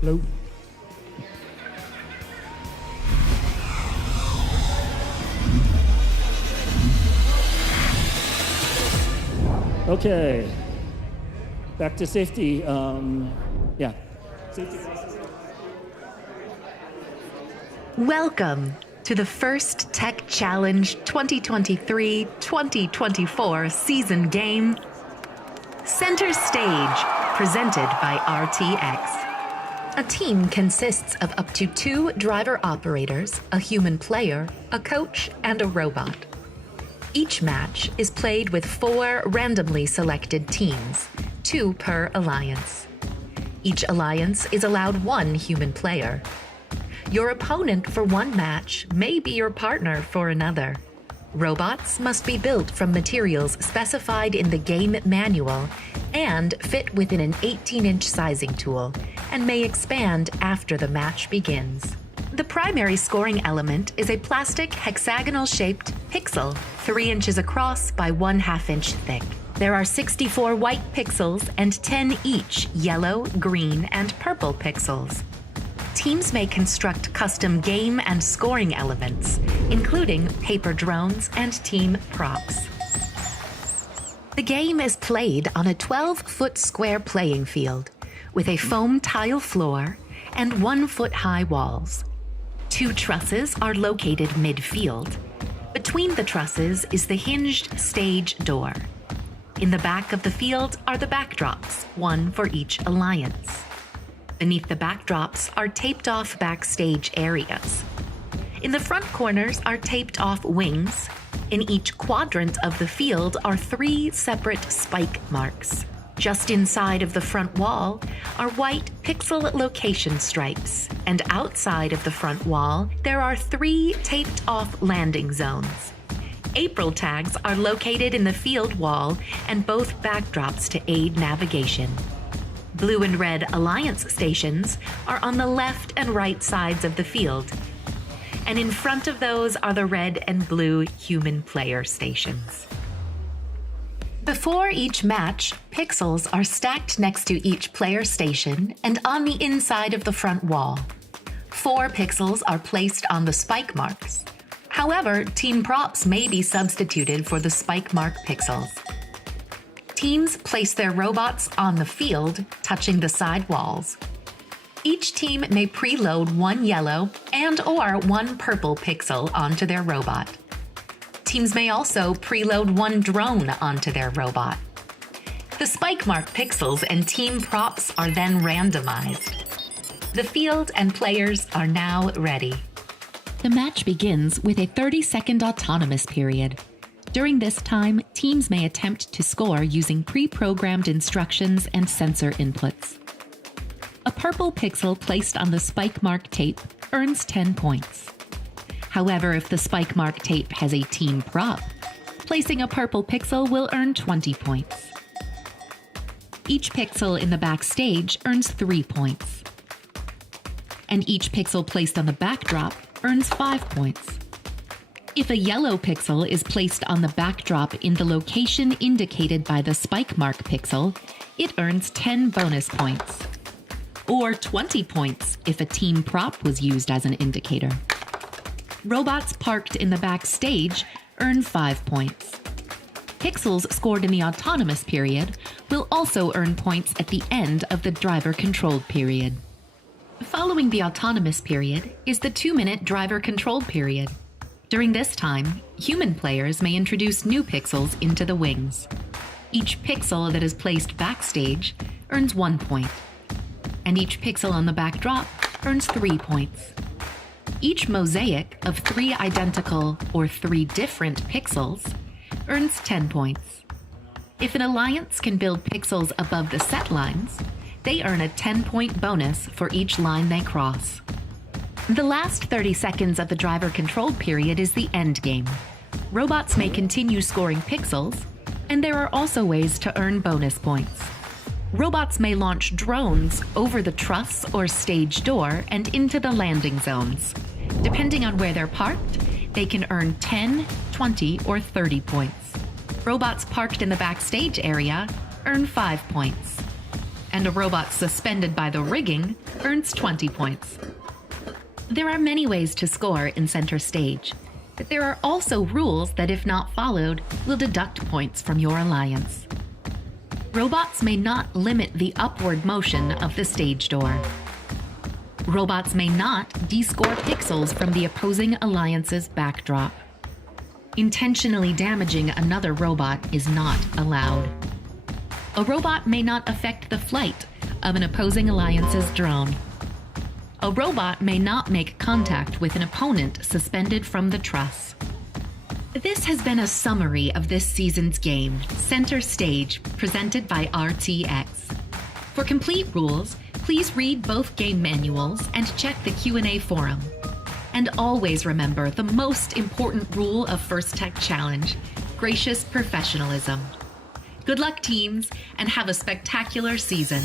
Hello. Okay. Back to safety. Yeah. Safety. Welcome to the first Tech Challenge 2023-2024 season game, Center Stage, presented by RTX. A team consists of up to 2 driver operators, a human player, a coach, and a robot. Each match is played with 4 randomly selected teams, 2 per alliance. Each alliance is allowed 1 human player. Your opponent for one match may be your partner for another. Robots must be built from materials specified in the game manual and fit within an 18-inch sizing tool and may expand after the match begins. The primary scoring element is a plastic hexagonal-shaped pixel, 3 inches across by 1/2 inch thick. There are 64 white pixels and 10 each yellow, green, and purple pixels. Teams may construct custom game and scoring elements, including paper drones and team props. The game is played on a 12-foot square playing field with a foam tile floor and 1-foot-high walls. 2 trusses are located midfield. Between the trusses is the hinged stage door. In the back of the field are the backdrops, 1 for each alliance. Beneath the backdrops are taped-off backstage areas. In the front corners are taped-off wings. In each quadrant of the field are 3 separate spike marks. Just inside of the front wall are white pixel location stripes, and outside of the front wall there are 3 taped-off landing zones. April tags are located in the field wall and both backdrops to aid navigation. Blue and red alliance stations are on the left and right sides of the field, and in front of those are the red and blue human player stations. Before each match, pixels are stacked next to each player station and on the inside of the front wall. 4 pixels are placed on the spike marks. However, team props may be substituted for the spike mark pixels. Teams place their robots on the field, touching the side walls. Each team may preload 1 yellow and/or 1 purple pixel onto their robot. Teams may also preload 1 drone onto their robot. The spike mark pixels and team props are then randomized. The field and players are now ready. The match begins with a 30-second autonomous period. During this time, teams may attempt to score using pre-programmed instructions and sensor inputs. A purple pixel placed on the spike mark tape earns 10 points. However, if the spike mark tape has a team prop, placing a purple pixel will earn 20 points. Each pixel in the backstage earns 3 points. And each pixel placed on the backdrop earns 5 points. If a yellow pixel is placed on the backdrop in the location indicated by the spike mark pixel, it earns 10 bonus points, or 20 points if a team prop was used as an indicator. Robots parked in the backstage earn 5 points. Pixels scored in the autonomous period will also earn points at the end of the driver-controlled period. Following the autonomous period is the 2-minute driver-controlled period. During this time, human players may introduce new pixels into the wings. Each pixel that is placed backstage earns 1 point, and each pixel on the backdrop earns 3 points. Each mosaic of 3 identical or 3 different pixels earns 10 points. If an alliance can build pixels above the set lines, they earn a 10-point bonus for each line they cross. The last 30 seconds of the driver-controlled period is the end game. Robots may continue scoring pixels, and there are also ways to earn bonus points. Robots may launch drones over the truss or stage door and into the landing zones. Depending on where they're parked, they can earn 10, 20, or 30 points. Robots parked in the backstage area earn 5 points. and a robot suspended by the rigging earns 20 points. There are many ways to score in center stage, but there are also rules that, if not followed, will deduct points from your alliance. Robots may not limit the upward motion of the stage door. Robots may not descore pixels from the opposing alliance's backdrop. Intentionally damaging another robot is not allowed. A robot may not affect the flight of an opposing alliance's drone. A robot may not make contact with an opponent suspended from the truss. This has been a summary of this season's game, Center Stage, presented by RTX. For complete rules, please read both game manuals and check the Q&A forum. And always remember the most important rule of First Tech Challenge: gracious professionalism. Good luck, teams, and have a spectacular season.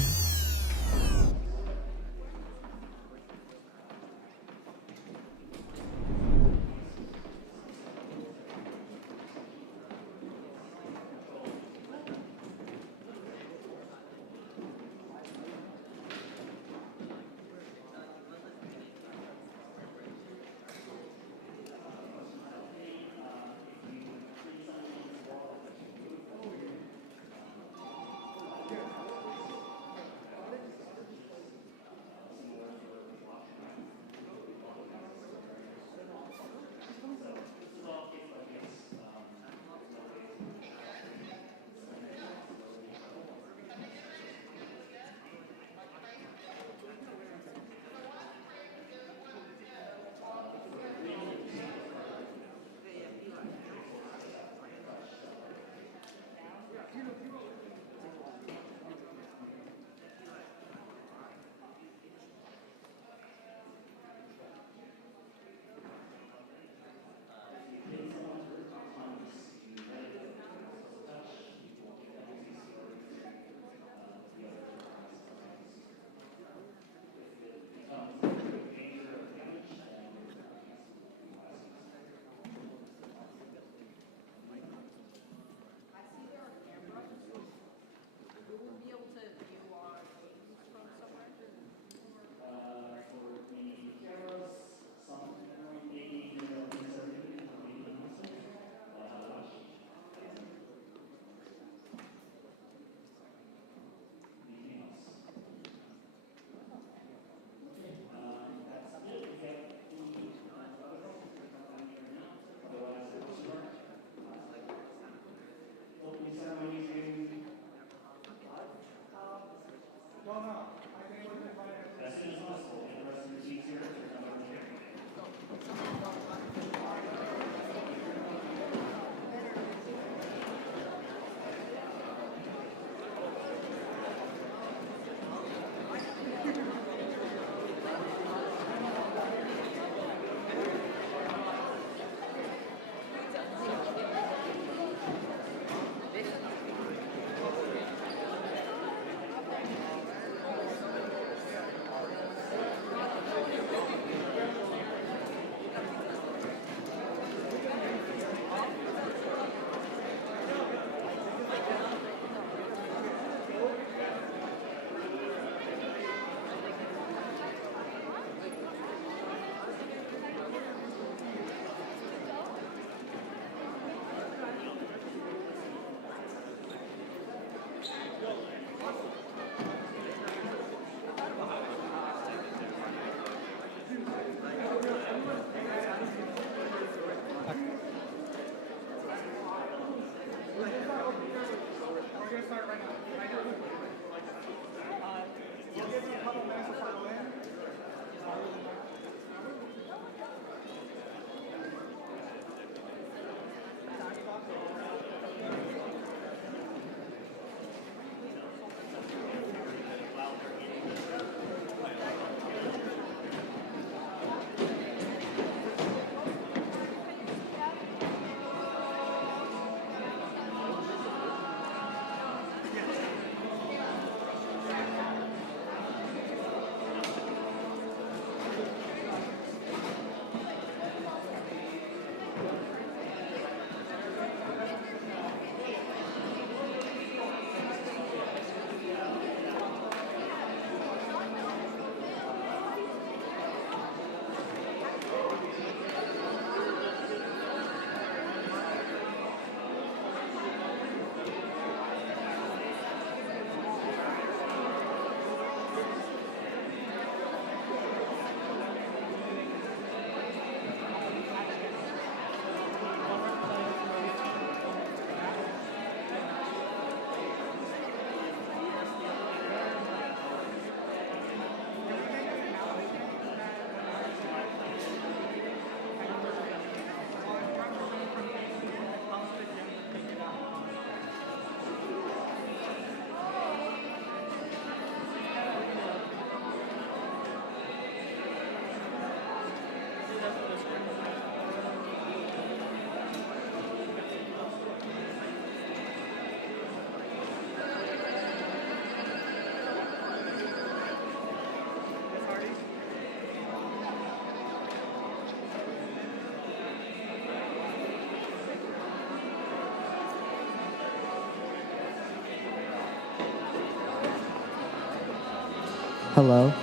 Hello.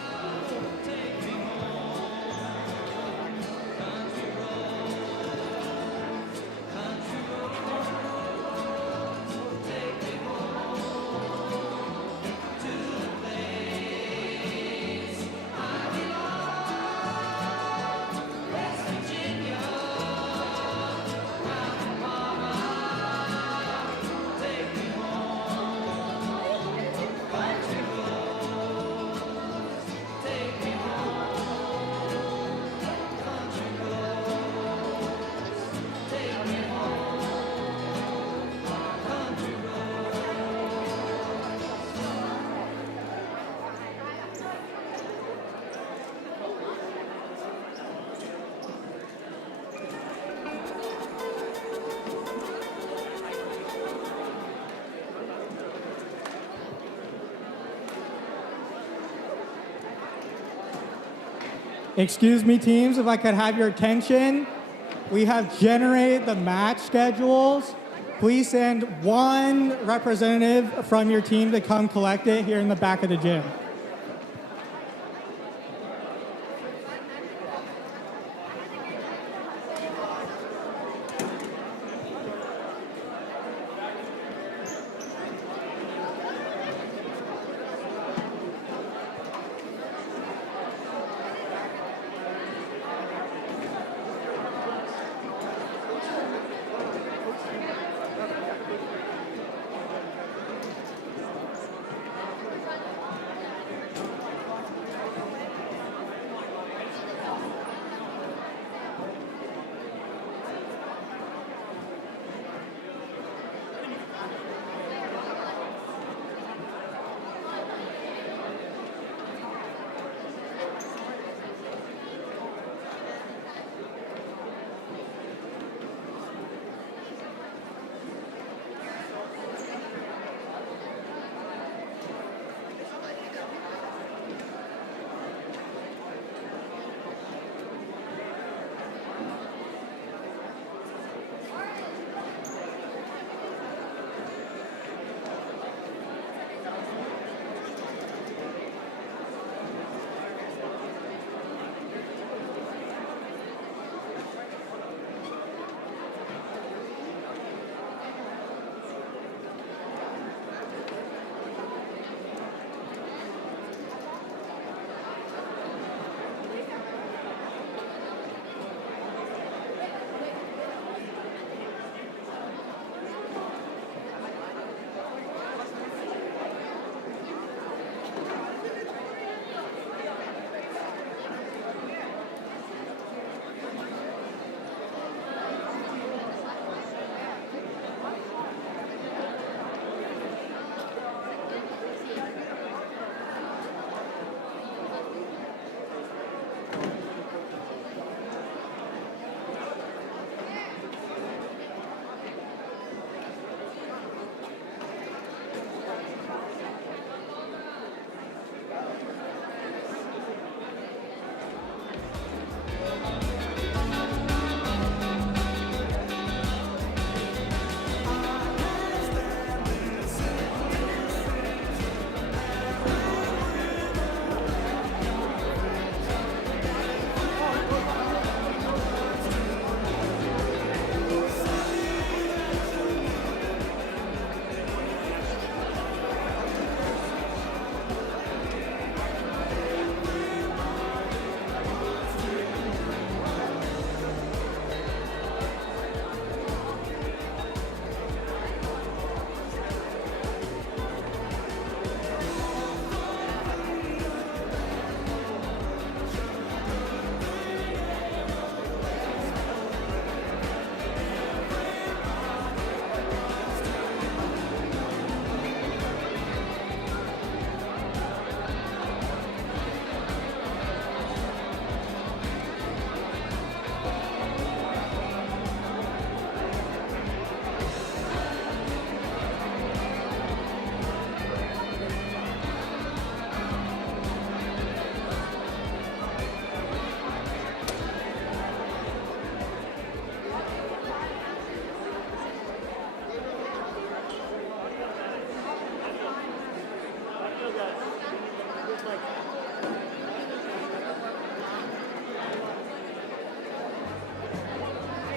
Excuse me, teams, if I could have your attention. We have generated the match schedules. Please send one representative from your team to come collect it here in the back of the gym.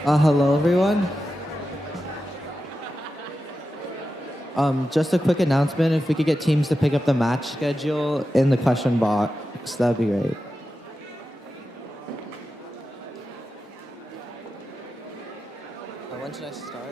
Hello, everyone. Just a quick announcement. If we could get teams to pick up the match schedule in the question box, that'd be great. When should I start?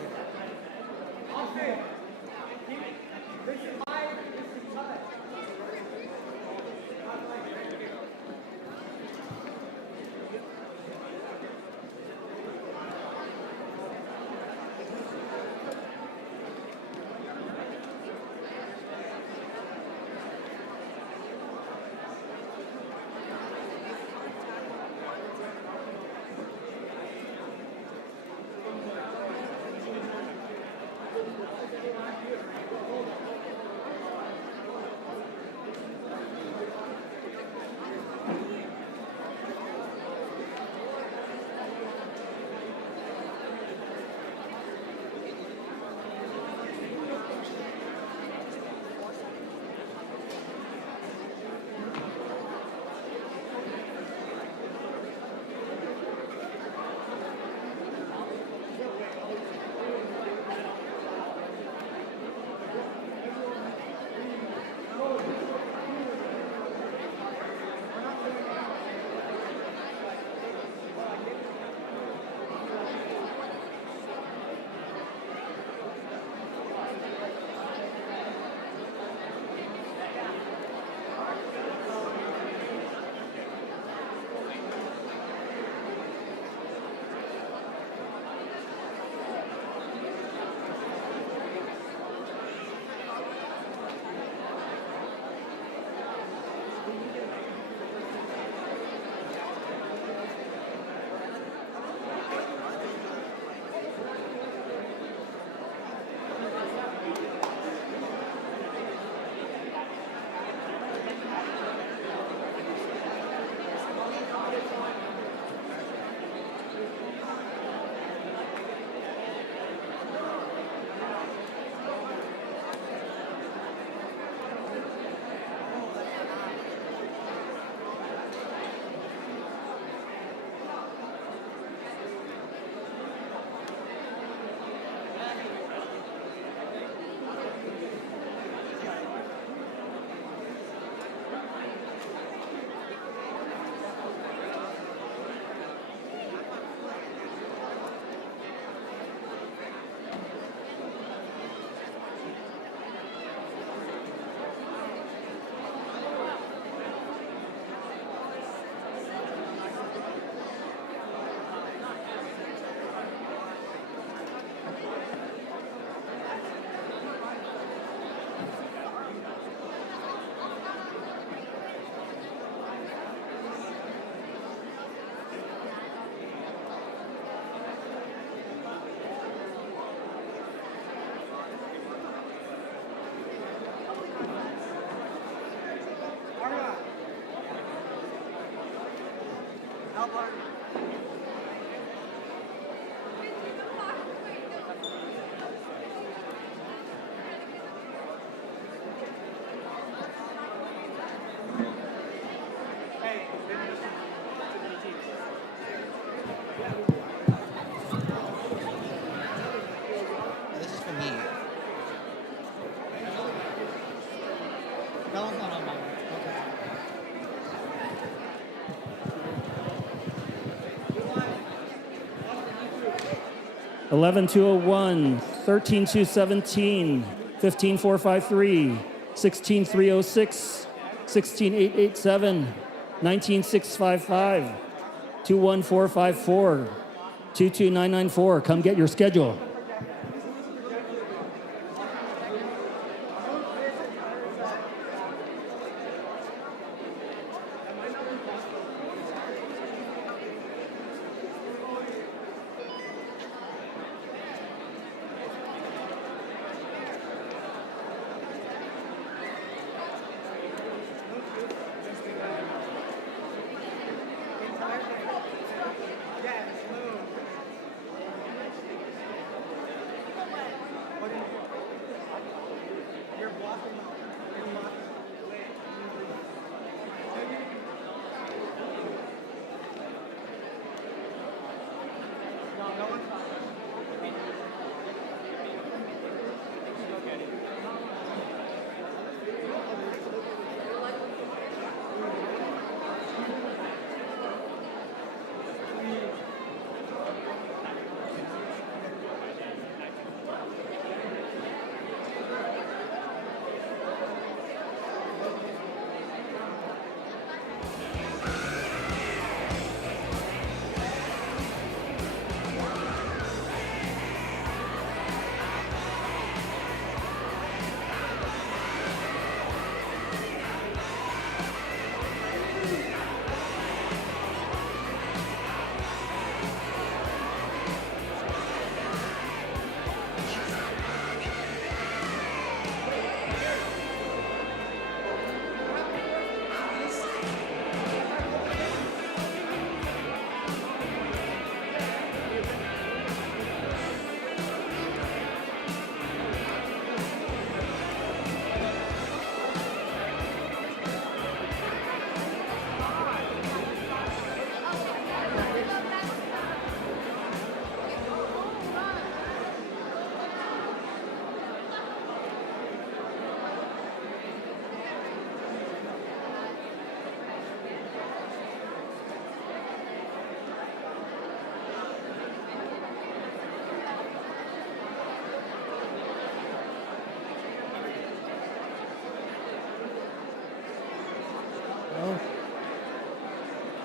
This is for me. That one's not on mine. Okay. 11,201, 13,217, 15,453, 16,306, 16,887, 19,655, 21,454, 22,994. Come get your schedule.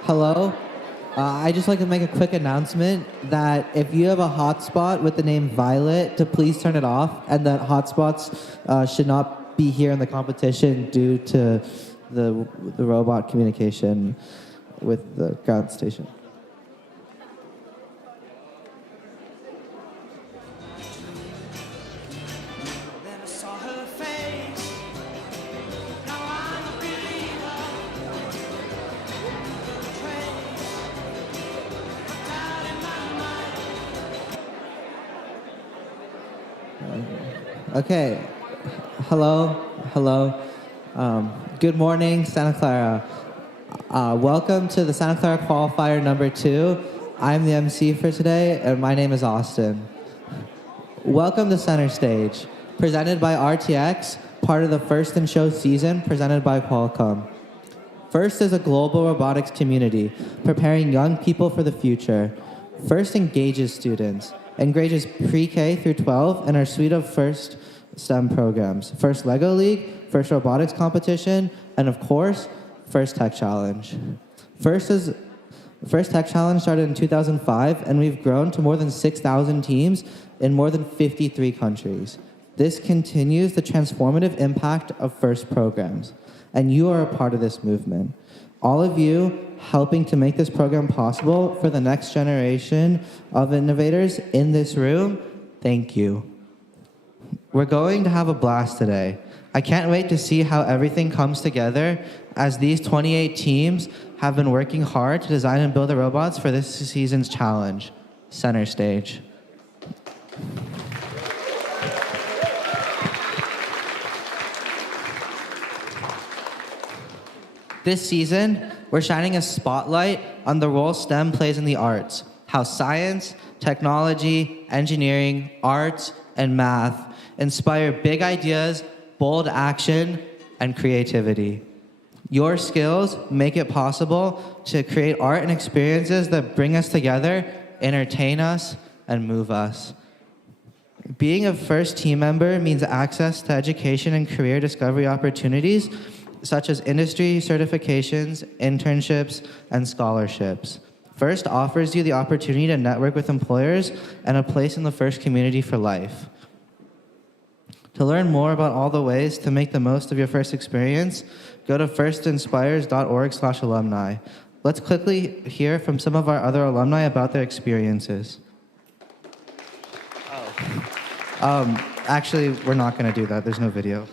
Hello. I'd just like to make a quick announcement that if you have a hotspot with the name Violet, to please turn it off, and that hotspots should not be here in the competition due to the robot communication with the ground station. Okay. Hello. Good morning, Santa Clara. Welcome to the Santa Clara Qualifier number 2. I'm the MC for today, and my name is Austin. Welcome to Center Stage, presented by RTX, part of the First in Show season, presented by Qualcomm. First is a global robotics community, preparing young people for the future. First engages students, engages pre-K through 12 in our suite of First STEM programs. First Lego League, First Robotics Competition, and of course, First Tech Challenge. First Tech Challenge started in 2005, and we've grown to more than 6,000 teams in more than 53 countries. This continues the transformative impact of First programs, and you are a part of this movement. All of you helping to make this program possible for the next generation of innovators in this room, thank you. We're going to have a blast today. I can't wait to see how everything comes together, as these 28 teams have been working hard to design and build the robots for this season's challenge, Center Stage. This season, we're shining a spotlight on the role STEM plays in the arts, how science, technology, engineering, arts, and math inspire big ideas, bold action, and creativity. Your skills make it possible to create art and experiences that bring us together, entertain us, and move us. Being a first team member means access to education and career discovery opportunities, such as industry certifications, internships, and scholarships. First offers you the opportunity to network with employers and a place in the First community for life. To learn more about all the ways to make the most of your First experience, go to firstinspires.org/alumni. Let's quickly hear from some of our other alumni about their experiences. Actually, we're not going to do that. There's no video.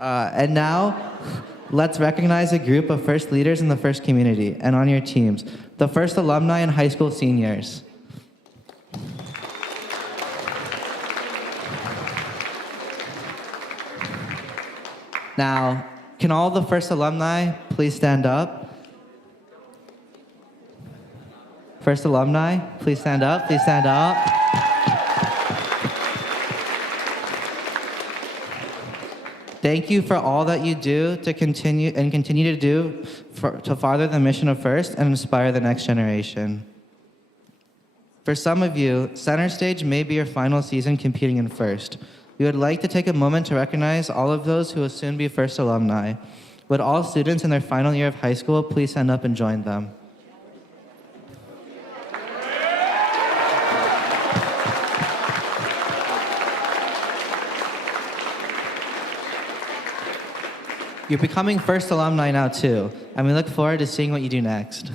And now, let's recognize a group of First leaders in the First community and on your teams. The First alumni and high school seniors. Now, can all the First alumni please stand up? First alumni, please stand up. Please stand up. Thank you for all that you do to continue to do to further the mission of First and inspire the next generation. For some of you, Center Stage may be your final season competing in First. We would like to take a moment to recognize all of those who will soon be First alumni. Would all students in their final year of high school please stand up and join them? You're becoming First alumni now too, and we look forward to seeing what you do next.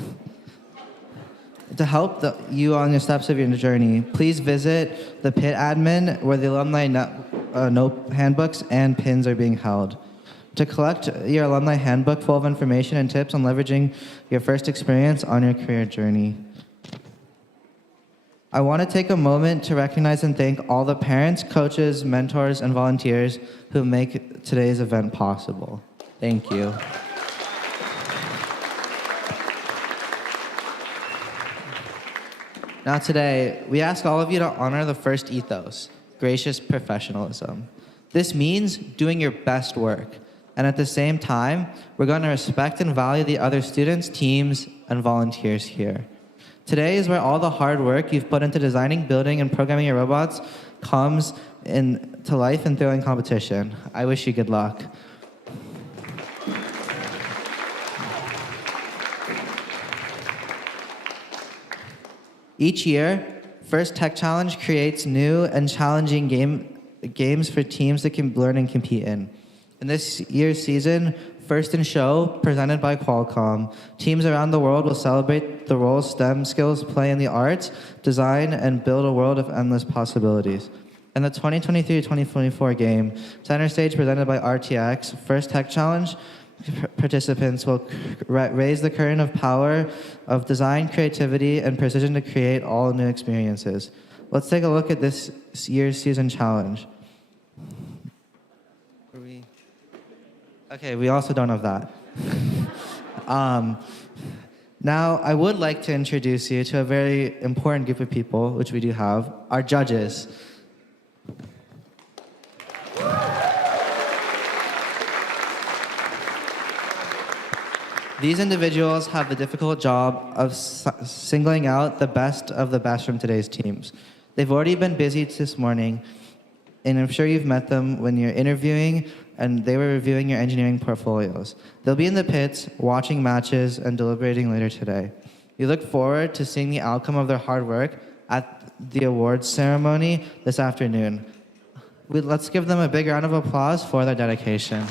To help you on your steps of your journey, please visit the pit admin where the alumni note handbooks and pins are being held. To collect your alumni handbook full of information and tips on leveraging your First experience on your career journey. I want to take a moment to recognize and thank all the parents, coaches, mentors, and volunteers who make today's event possible. Thank you. Now today, we ask all of you to honor the First ethos, gracious professionalism. This means doing your best work. And at the same time, we're going to respect and value the other students, teams, and volunteers here. Today is where all the hard work you've put into designing, building, and programming your robots comes into life in thrilling competition. I wish you good luck. Each year, First Tech Challenge creates new and challenging games for teams that can learn and compete in. In this year's season, First in Show, presented by Qualcomm, teams around the world will celebrate the role STEM skills play in the arts, design, and build a world of endless possibilities. In the 2023-2024 game, Center Stage presented by RTX, First Tech Challenge participants will raise the current of power of design, creativity, and precision to create all new experiences. Let's take a look at this year's season challenge. Okay, we also don't have that. Now, I would like to introduce you to a very important group of people, which we do have, our judges. These individuals have the difficult job of singling out the best of the best from today's teams. They've already been busy this morning, and I'm sure you've met them when you're interviewing and they were reviewing your engineering portfolios. They'll be in the pits, watching matches, and deliberating later today. We look forward to seeing the outcome of their hard work at the awards ceremony this afternoon. Let's give them a big round of applause for their dedication.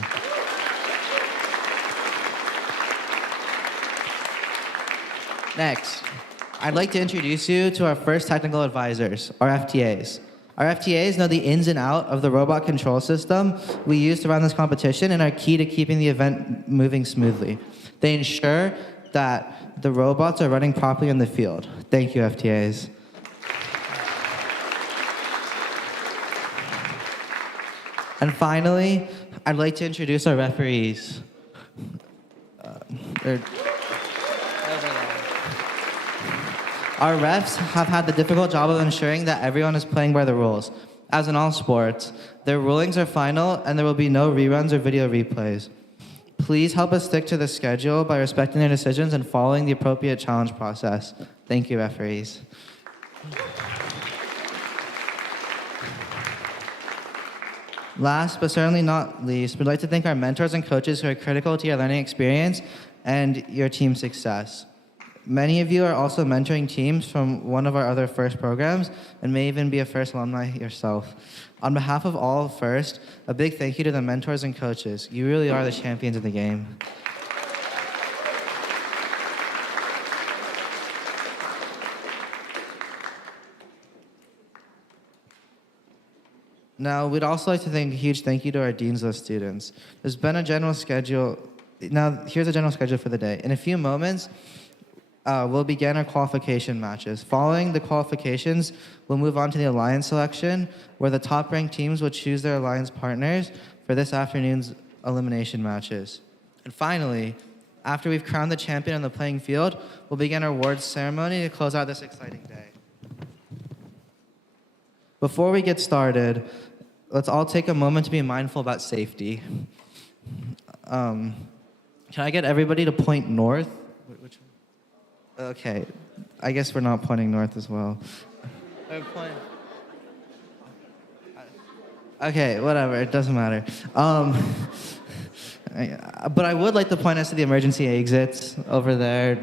Next, I'd like to introduce you to our first technical advisors, our FTAs. Our FTAs know the ins and out of the robot control system we use to run this competition and are key to keeping the event moving smoothly. They ensure that the robots are running properly in the field. Thank you, FTAs. And finally, I'd like to introduce our referees. Our refs have had the difficult job of ensuring that everyone is playing by the rules. As in all sports, their rulings are final and there will be no reruns or video replays. Please help us stick to the schedule by respecting their decisions and following the appropriate challenge process. Thank you, referees. Last but certainly not least, we'd like to thank our mentors and coaches who are critical to your learning experience and your team success. Many of you are also mentoring teams from one of our other FIRST programs and may even be a FIRST alumni yourself. On behalf of all FIRST, a big thank you to the mentors and coaches. You really are the champions of the game. Now, we'd also like to thank a huge thank you to our Dean's List students. There's been a general schedule. Now, here's a general schedule for the day. In a few moments, we'll begin our qualification matches. Following the qualifications, we'll move on to the alliance selection, where the top-ranked teams will choose their alliance partners for this afternoon's elimination matches. And finally, after we've crowned the champion on the playing field, we'll begin our awards ceremony to close out this exciting day. Before we get started, let's all take a moment to be mindful about safety. Can I get everybody to point north? Which one? Okay, I guess we're not pointing north as well. Okay, whatever, it doesn't matter. But I would like to point us to the emergency exits over there.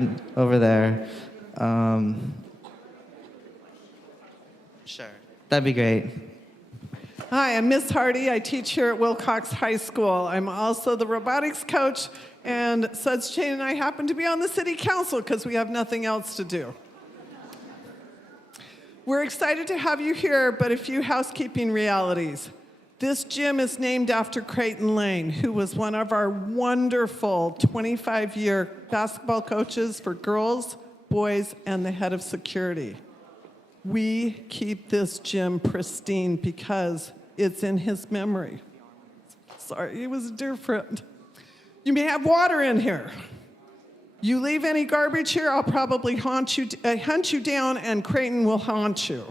Sure, that'd be great. Hi, I'm Miss Hardy. I teach here at Wilcox High School. I'm also the robotics coach, and Suds Chain and I happen to be on the city council because we have nothing else to do. We're excited to have you here, but a few housekeeping realities. This gym is named after Creighton Lane, who was one of our wonderful 25-year basketball coaches for girls, boys, and the head of security. We keep this gym pristine because it's in his memory. Sorry, he was a dear friend. You may have water in here. You leave any garbage here, I'll probably hunt you down, and Creighton will haunt you.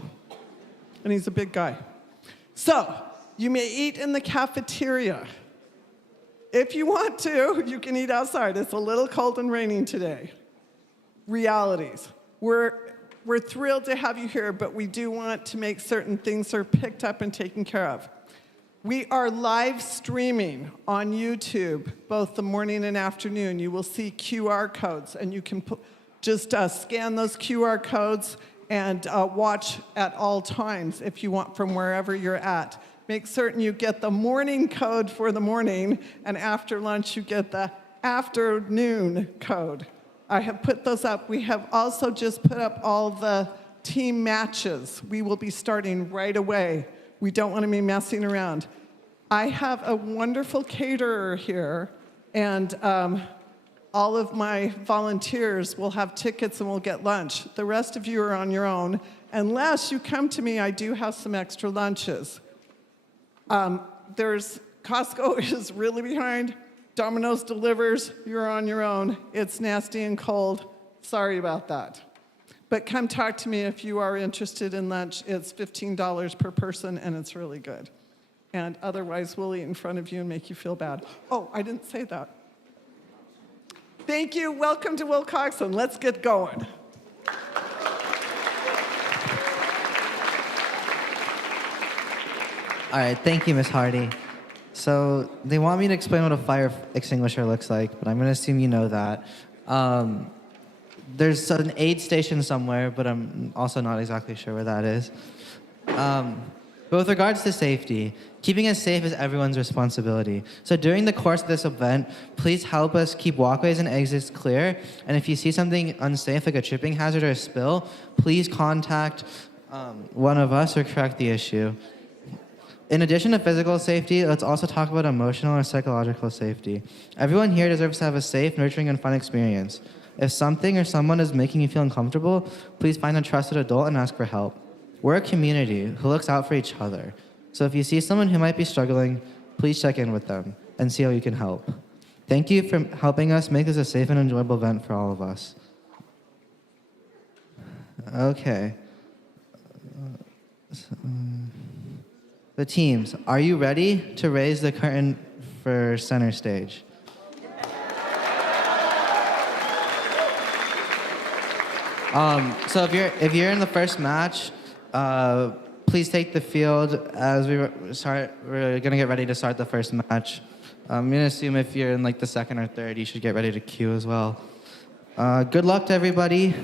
And he's a big guy. So, you may eat in the cafeteria. If you want to, you can eat outside. It's a little cold and raining today. Realities. We're thrilled to have you here, but we do want to make certain things are picked up and taken care of. We are live streaming on YouTube, both the morning and afternoon. You will see QR codes, and you can just scan those QR codes and watch at all times if you want from wherever you're at. Make certain you get the morning code for the morning, and after lunch you get the afternoon code. I have put those up. We have also just put up all the team matches. We will be starting right away. We don't want to be messing around. I have a wonderful caterer here, and all of my volunteers will have tickets and will get lunch. The rest of you are on your own. Unless you come to me, I do have some extra lunches. Costco is really behind. Domino's delivers. You're on your own. It's nasty and cold. Sorry about that. But come talk to me if you are interested in lunch. It's $15 per person, and it's really good. And otherwise, we'll eat in front of you and make you feel bad. Oh, I didn't say that. Thank you. Welcome to Wilcox, and let's get going. All right, thank you, Ms. Hardy. So they want me to explain what a fire extinguisher looks like, but I'm going to assume you know that. There's an aid station somewhere, but I'm also not exactly sure where that is. But with regards to safety, keeping us safe is everyone's responsibility. So during the course of this event, please help us keep walkways and exits clear. And if you see something unsafe, like a tripping hazard or a spill, please contact one of us or correct the issue. In addition to physical safety, let's also talk about emotional and psychological safety. Everyone here deserves to have a safe, nurturing, and fun experience. If something or someone is making you feel uncomfortable, please find a trusted adult and ask for help. We're a community who looks out for each other. So if you see someone who might be struggling, please check in with them and see how you can help. Thank you for helping us make this a safe and enjoyable event for all of us. Okay. The teams, are you ready to raise the curtain for center stage? So if you're in the first match, please take the field as we're gonna get ready to start the first match. I'm gonna assume if you're in like the second or third, you should get ready to queue as well. Good luck to everybody.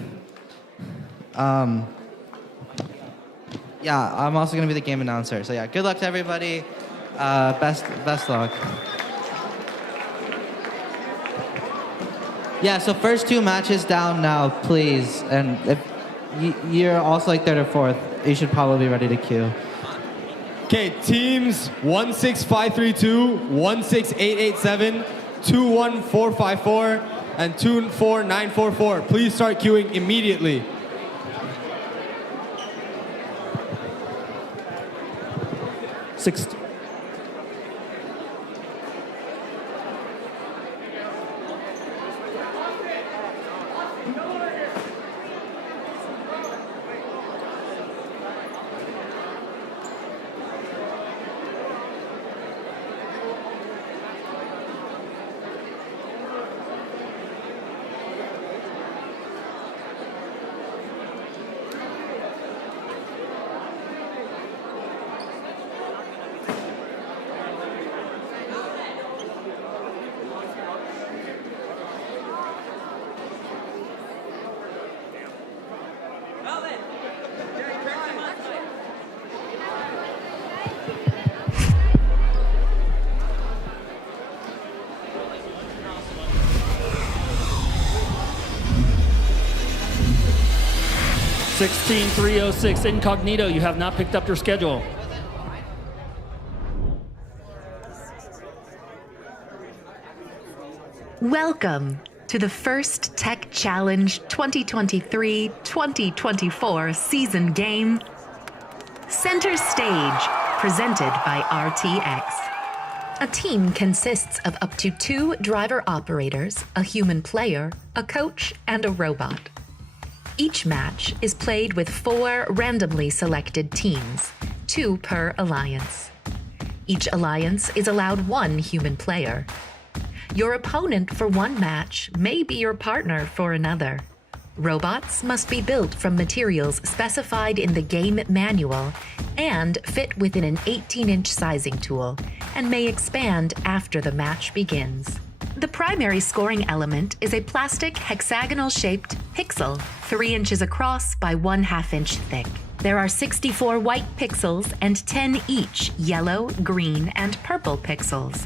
Yeah, I'm also gonna be the game announcer. So yeah, good luck to everybody. Best luck. Yeah, so first two matches down now, please. And if you're also like third or fourth, you should probably be ready to queue. Okay, teams 16532, 16887, 21454, and 24944. Please start queuing immediately. $16,306 incognito. You have not picked up your schedule. Welcome to the first Tech Challenge 2023-2024 season game, Center Stage, presented by RTX. A team consists of up to 2 driver operators, a human player, a coach, and a robot. Each match is played with 4 randomly selected teams, 2 per alliance. Each alliance is allowed 1 human player. Your opponent for one match may be your partner for another. Robots must be built from materials specified in the game manual and fit within an 18-inch sizing tool and may expand after the match begins. The primary scoring element is a plastic hexagonal-shaped pixel, 3 inches across by 1/2 inch thick. There are 64 white pixels and 10 each yellow, green, and purple pixels.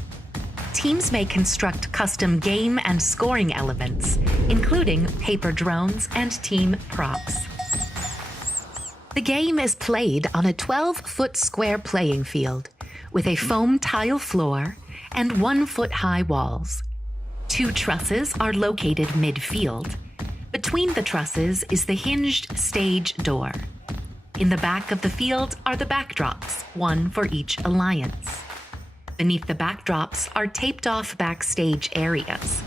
Teams may construct custom game and scoring elements, including paper drones and team props. The game is played on a 12-foot square playing field with a foam tile floor and 1-foot-high walls. 2 trusses are located midfield. Between the trusses is the hinged stage door. In the back of the field are the backdrops, 1 for each alliance. Beneath the backdrops are taped-off backstage areas.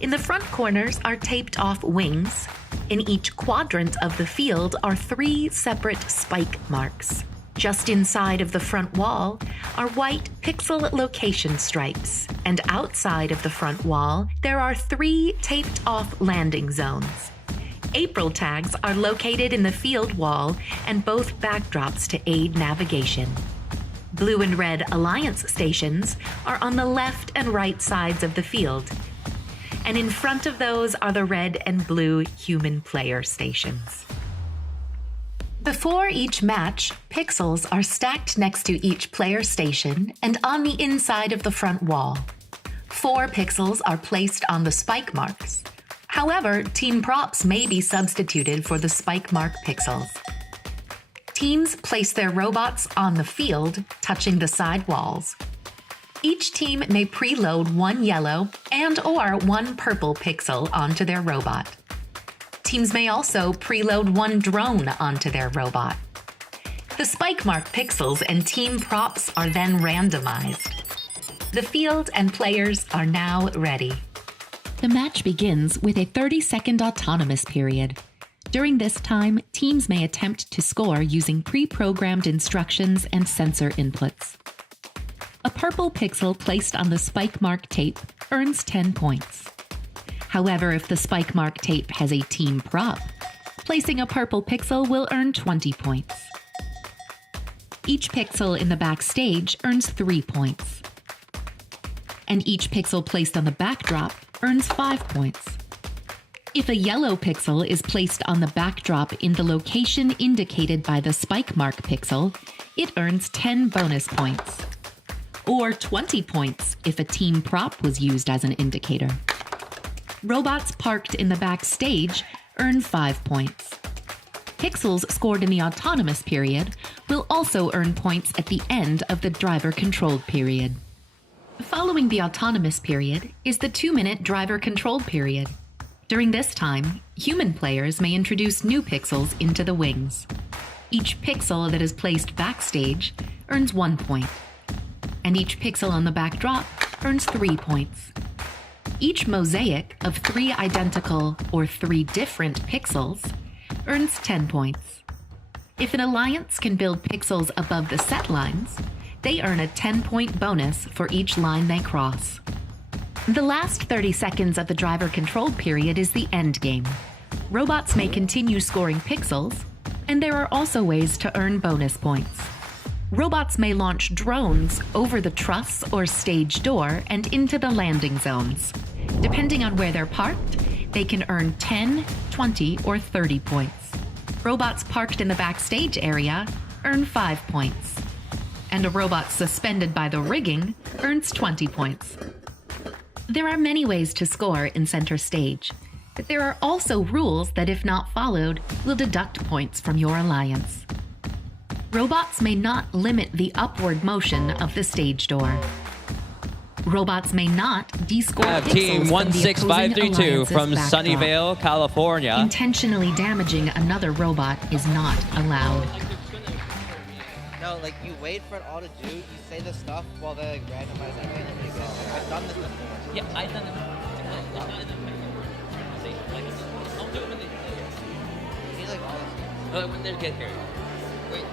In the front corners are taped-off wings. In each quadrant of the field are 3 separate spike marks. Just inside of the front wall are white pixel location stripes, and outside of the front wall there are 3 taped-off landing zones. April tags are located in the field wall and both backdrops to aid navigation. Blue and red alliance stations are on the left and right sides of the field, and in front of those are the red and blue human player stations. Before each match, pixels are stacked next to each player station and on the inside of the front wall. 4 pixels are placed on the spike marks. However, team props may be substituted for the spike mark pixels. Teams place their robots on the field, touching the side walls. Each team may preload 1 yellow and/or 1 purple pixel onto their robot. Teams may also preload 1 drone onto their robot. The spike mark pixels and team props are then randomized. The field and players are now ready. The match begins with a 30-second autonomous period. During this time, teams may attempt to score using pre-programmed instructions and sensor inputs. A purple pixel placed on the spike mark tape earns 10 points. However, if the spike mark tape has a team prop, placing a purple pixel will earn 20 points. Each pixel in the backstage earns 3 points. And each pixel placed on the backdrop earns 5 points. If a yellow pixel is placed on the backdrop in the location indicated by the spike mark pixel, it earns 10 bonus points. Or 20 points if a team prop was used as an indicator. Robots parked in the backstage earn 5 points. Pixels scored in the autonomous period will also earn points at the end of the driver-controlled period. Following the autonomous period is the 2-minute driver-controlled period. During this time, human players may introduce new pixels into the wings. Each pixel that is placed backstage earns 1 point, and each pixel on the backdrop earns 3 points. Each mosaic of 3 identical or 3 different pixels earns 10 points. If an alliance can build pixels above the set lines, they earn a 10-point bonus for each line they cross. The last 30 seconds of the driver-controlled period is the end game. Robots may continue scoring pixels, and there are also ways to earn bonus points. Robots may launch drones over the truss or stage door and into the landing zones. Depending on where they're parked, they can earn 10, 20, or 30 points. Robots parked in the backstage area earn 5 points. And a robot suspended by the rigging earns 20 points. There are many ways to score in center stage, but there are also rules that, if not followed, will deduct points from your alliance. Robots may not limit the upward motion of the stage door. Robots may not descore pixels Team from the opposing 16532 from alliance's Sunnyvale, backdrop. California. Intentionally damaging another robot is not allowed. No, like you wait for it all to do. You say the stuff while they like randomize everything and you go. I've done this before. Yeah, I've done it. I'll do it when they You need like all this. when they get here. Wait.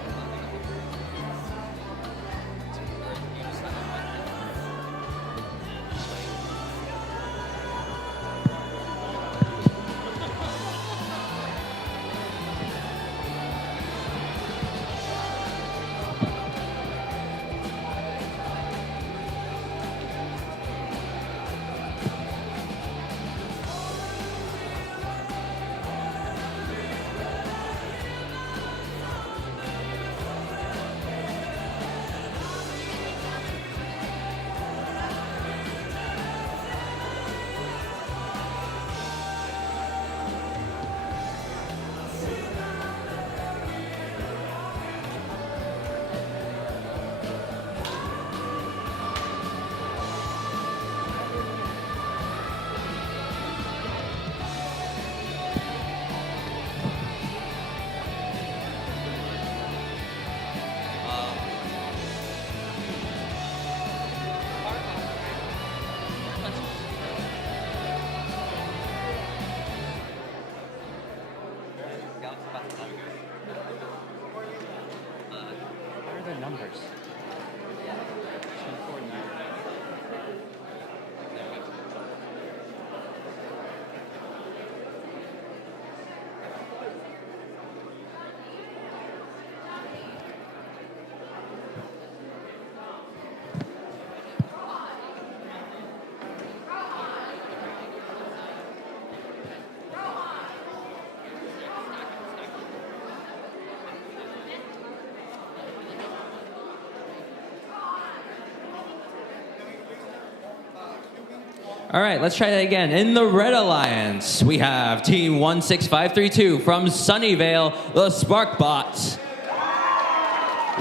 All right, let's try that again. In the Red Alliance, we have Team 16532 from Sunnyvale, the Sparkbots.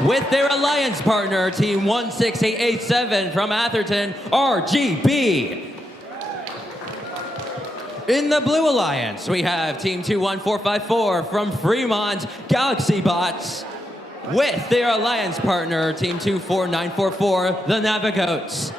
With their alliance partner, Team 16887 from Atherton, RGB. In the Blue Alliance, we have Team 21454 from Fremont, Galaxy Bots. With their alliance partner, Team 24944, the Navigoats.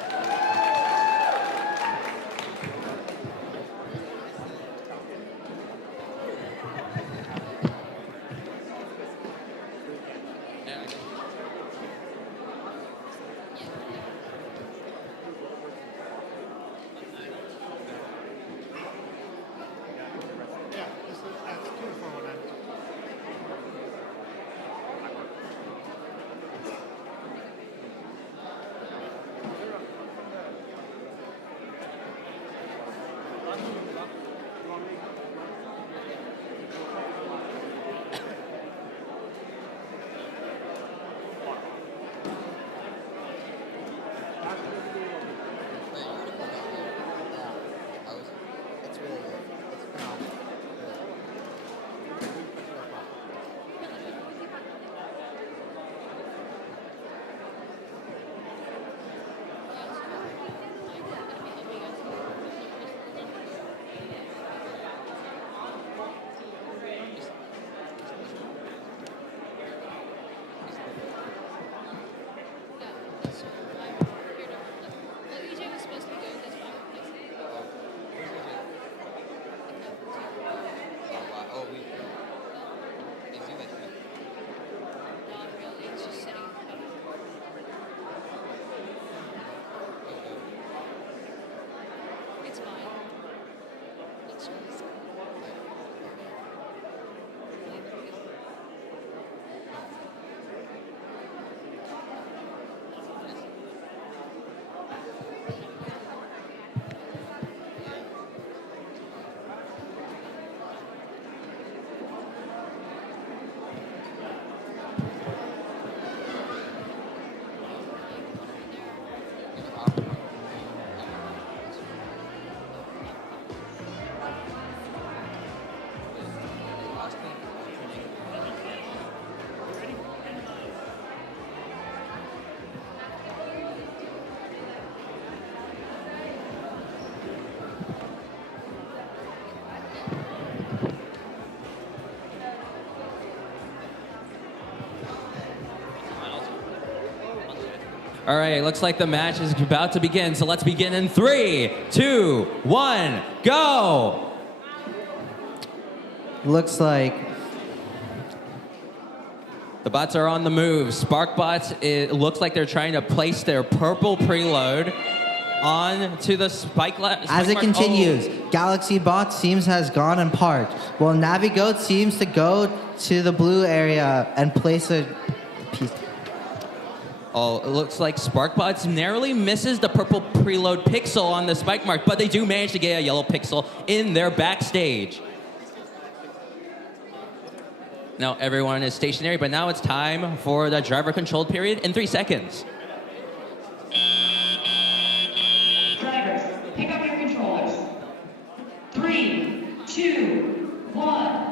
All right, looks like the match is about to begin, so let's begin in 3, 2, 1, go! Looks like The bots are on the move. Sparkbots, it looks like they're trying to place their purple preload onto the spike as it continues, Galaxy Bot seems has gone and parked, while Navigoat seems to go to the blue area and place a piece. Oh, it looks like Sparkbots narrowly misses the purple preload pixel on the spike mark, but they do manage to get a yellow pixel in their backstage. Now everyone is stationary, but now it's time for the driver-controlled period in 3 seconds. Drivers, pick up your controllers. 3, 2, 1.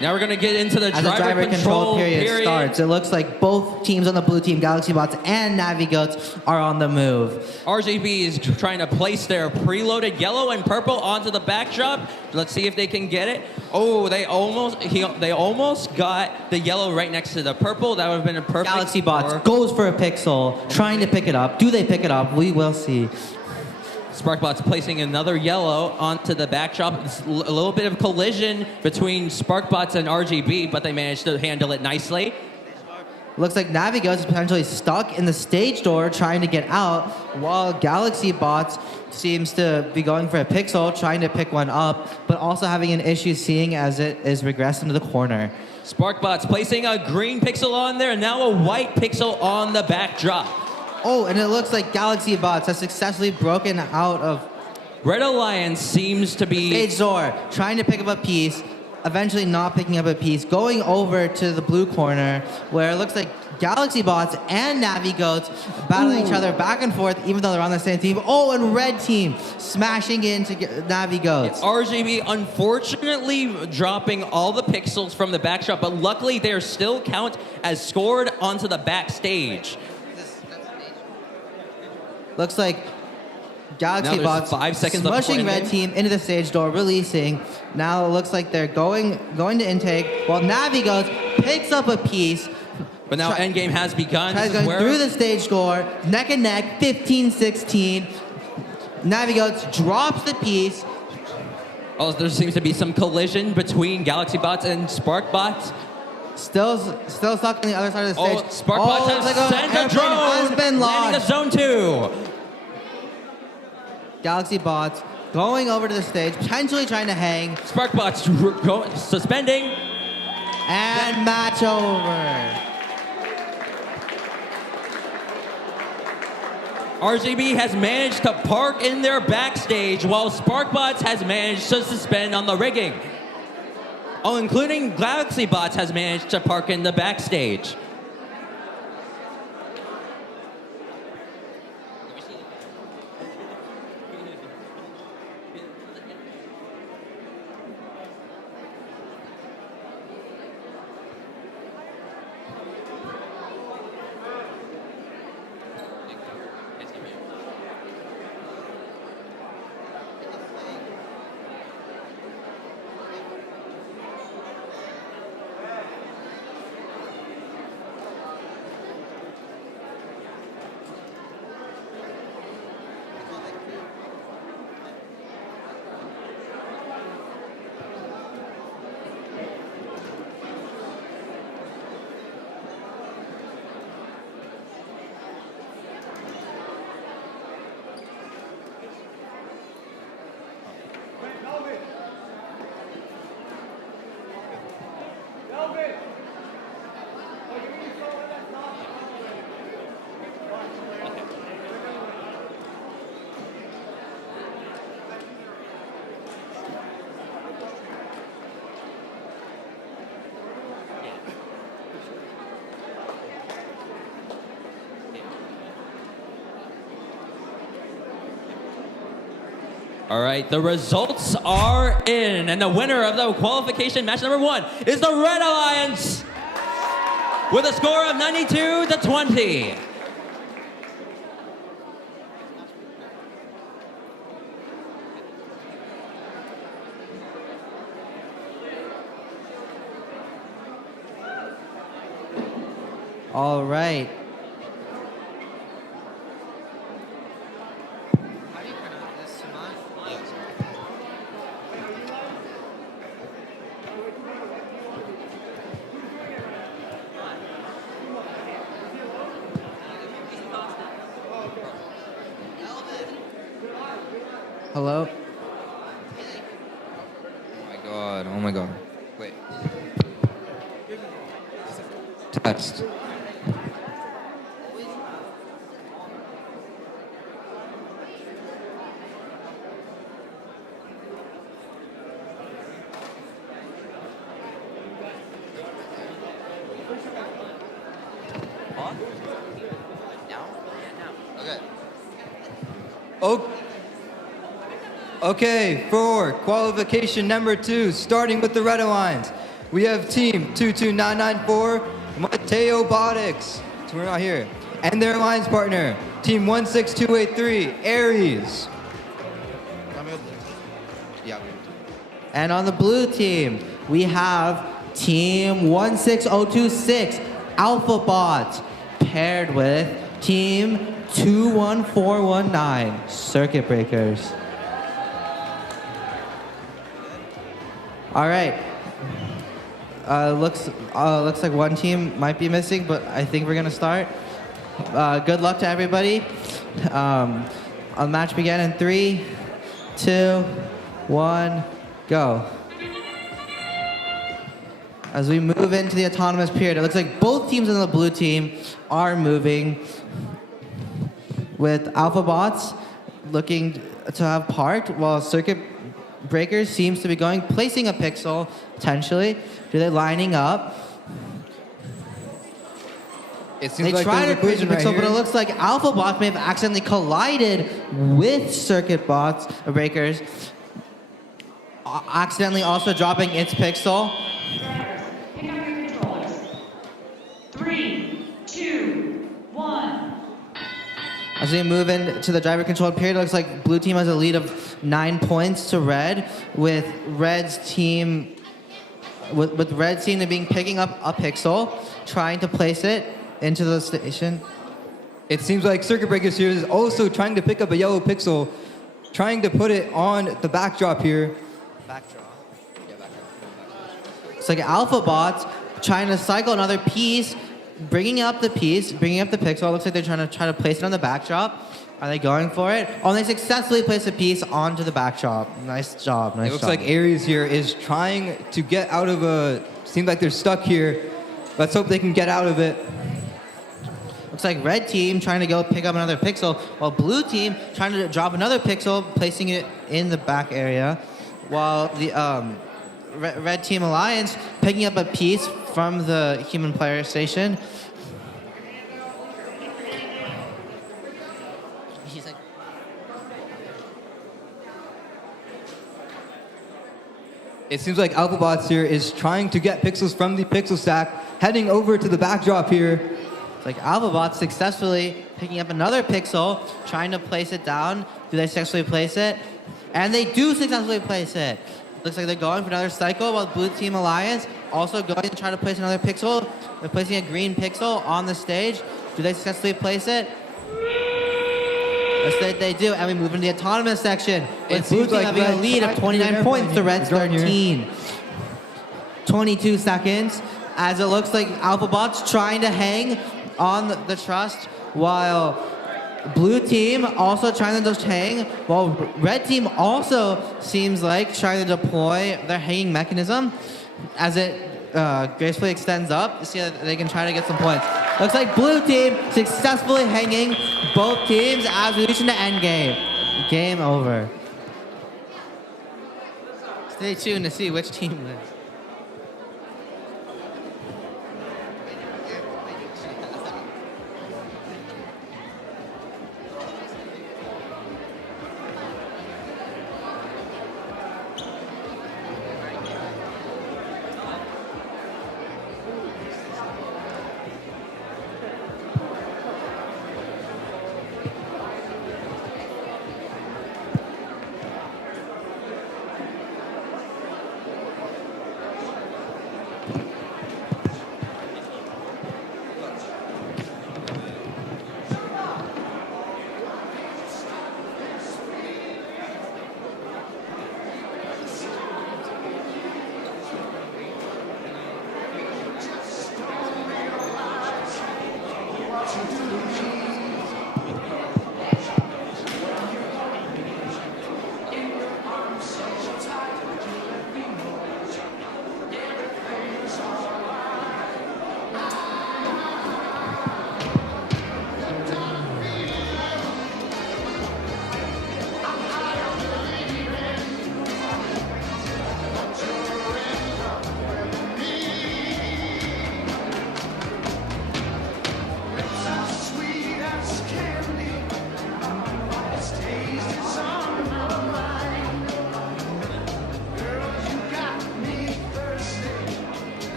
Now we're going to get into the As the driver control period starts, it looks like both teams on the blue team, Galaxy Bots and Navigoats, are on the move. RGB is trying to place their preloaded yellow and purple onto the backdrop. Let's see if they can get it. Oh, they almost got the yellow right next to the purple. That would have been a perfect Galaxy Bots score. goes for a pixel, trying to pick it up. Do they pick it up? We will see. Sparkbots placing another yellow onto the backdrop. It's a little bit of collision between Sparkbots and RGB, but they managed to handle it nicely. Looks like Navigoats is potentially stuck in the stage door trying to get out, while Galaxy Bots seems to be going for a pixel, trying to pick one up, but also having an issue seeing as it is regressed into the corner. Sparkbots placing a green pixel on there, and now a white pixel on the backdrop. Oh, and it looks like Galaxy Bots has successfully broken out of Red Alliance seems to be... stage door, trying to pick up a piece. eventually not picking up a piece, going over to the blue corner, where it looks like Galaxy Bots and Navi Goats battling each other back and forth, even though they're on the same team. Oh, and red team smashing into Navi Goats. RGB unfortunately dropping all the pixels from the backshot, but luckily they are still count as scored onto the backstage. Looks like Galaxy Now there's Bots 5 seconds left smushing before red endgame. team into the stage door, releasing. Now it looks like they're going to intake, while Navi Goats picks up a piece. But now endgame has begun. Tries This is going where through the stage door, neck and neck, 15-16. Navi Goats drops the piece. oh, there seems to be some collision between Galaxy Bots and Spark Bots. Still stuck on the other side of the stage. Oh, Spark Bots looks has like sent a airplane drone, has been landing launched. to zone 2. Galaxy Bots going over to the stage, potentially trying to hang, Spark Bots suspending. and match over. RGB has managed to park in their backstage, while Sparkbots has managed to suspend on the rigging. Oh, including Galaxy Bots has managed to park in the backstage. All right, the results are in, and the winner of the qualification match number 1 is the Red Alliance with a score of 92-20. All right. Hello? Oh my god. Wait. Test. Okay, for qualification number 2, starting with the Red Alliance, we have team 22994, Mateo Botics, so we're not here, and their alliance partner, team 16283, Aries. And on the blue team, we have team 16026, Alpha Bot, paired with team 21419, Circuit Breakers. All right. Looks like one team might be missing, but I think we're gonna start. Good luck to everybody. The match began in 3, 2, 1, go. As we move into the autonomous period, it looks like both teams on the blue team are moving, with Alpha Bots looking to have parked, while Circuit Breakers seems to be placing a pixel, potentially. Do they lining up? It seems They like try there's to a place a collision right pixel, but it here. looks like Alpha Bots may have accidentally collided with Circuit Bots, or Breakers. Accidentally also dropping its pixel. Drivers, pick up your controllers. 3, 2, 1. As we move into the driver-controlled period, it looks like blue team has a lead of 9 points to red, with red's team picking up a pixel, trying to place it into the station. It seems like Circuit Breakers here is also trying to pick up a yellow pixel, trying to put it on the backdrop here. It's like Alpha Bots trying to cycle another piece, bringing up the pixel. It looks like they're trying to place it on the backdrop. Are they going for it? Oh, they successfully placed a piece onto the backdrop. Nice job, nice job. It looks like Aries here is trying to get out of a... Seems like they're stuck here. Let's hope they can get out of it. Looks like red team trying to go pick up another pixel, while blue team trying to drop another pixel, placing it in the back area, while the red team alliance picking up a piece from the human player station. He's like, It seems like AlphaBots here is trying to get pixels from the pixel stack, heading over to the backdrop here. it's like Alphabot successfully picking up another pixel, trying to place it down. Do they successfully place it? And they do successfully place it. Looks like they're going for another cycle, while Blue Team Alliance also going to try to place another pixel. They're placing a green pixel on the stage. Do they successfully place it? Yes, they do. And we move into the autonomous section, with Blue seems Team like having a Red lead of tried to 29 do points to everything. Red's They're drawing here. 13. 22 seconds, as it looks like Alphabot's trying to hang on the trust, while Blue Team also trying to just hang, while Red Team also seems like trying to deploy their hanging mechanism as it gracefully extends up to see that they can try to get some points. Looks like Blue Team successfully hanging both teams as we reach into endgame. Game over. Stay tuned to see which team wins.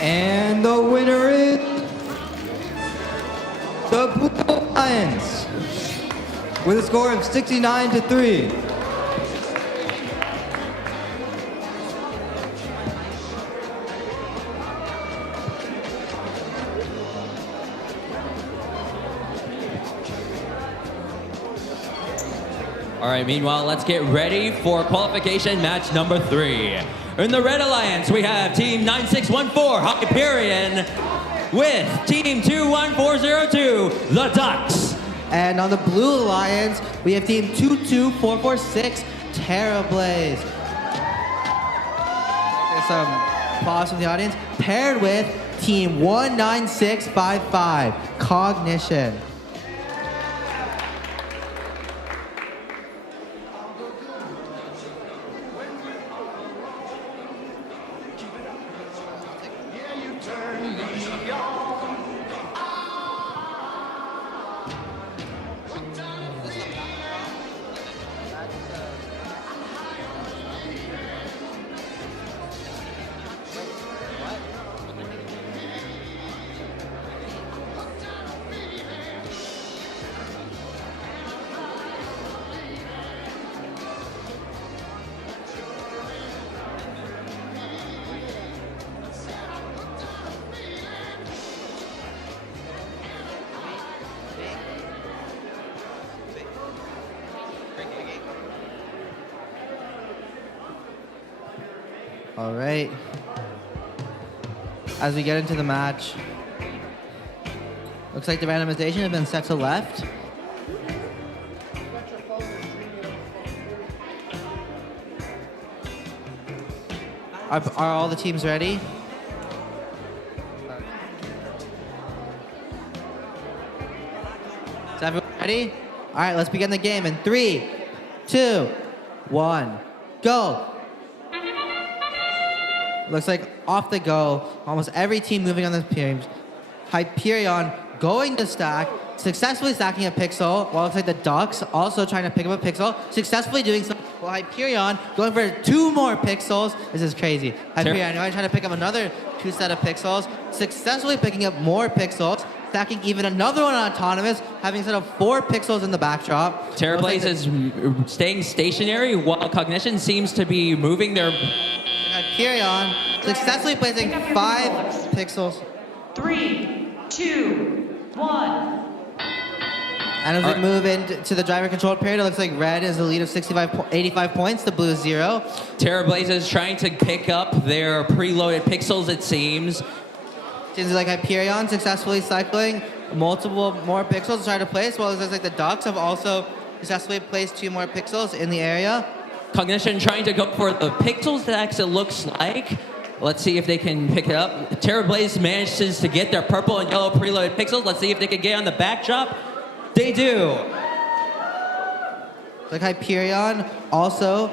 And the winner is the Blue Lions with a score of 69-3. All right, meanwhile, let's get ready for qualification match number 3. In the Red Alliance, we have Team 9614, Hyperion, with Team 21402, the Ducks. And on the Blue Alliance, we have Team 22446, Terrablaze. There's some applause from the audience. Paired with Team 19655, Cognition. All right. As we get into the match, looks like the randomization has been set to left. Are all the teams ready? Is everyone ready? All right, let's begin the game in 3, 2, 1, go. Looks like off the go, almost every team moving on the teams. Hyperion going to stack, successfully stacking a pixel, while it looks like the Ducks also trying to pick up a pixel, successfully doing so. While Hyperion going for 2 more pixels. This is crazy. Hyperion trying to pick up another 2 set of pixels, successfully picking up more pixels, stacking even another one on Autonomous, having a set of 4 pixels in the backdrop. Terrablaze is staying stationary while Cognition seems to be moving their... Hyperion successfully placing 5 pixels. 3, 2, 1. And as we move into the driver-controlled period, it looks like red is the lead of 85 points, the blue 0. Terrablaze is trying to pick up their preloaded pixels, it seems. Seems like Hyperion successfully cycling multiple more pixels to try to place, while it looks like the Ducks have also successfully placed 2 more pixels in the area. Cognition trying to go for the pixel stacks, it looks like. Let's see if they can pick it up. Terrablaze manages to get their purple and yellow preloaded pixels. Let's see if they can get on the backdrop. They do. Like Hyperion also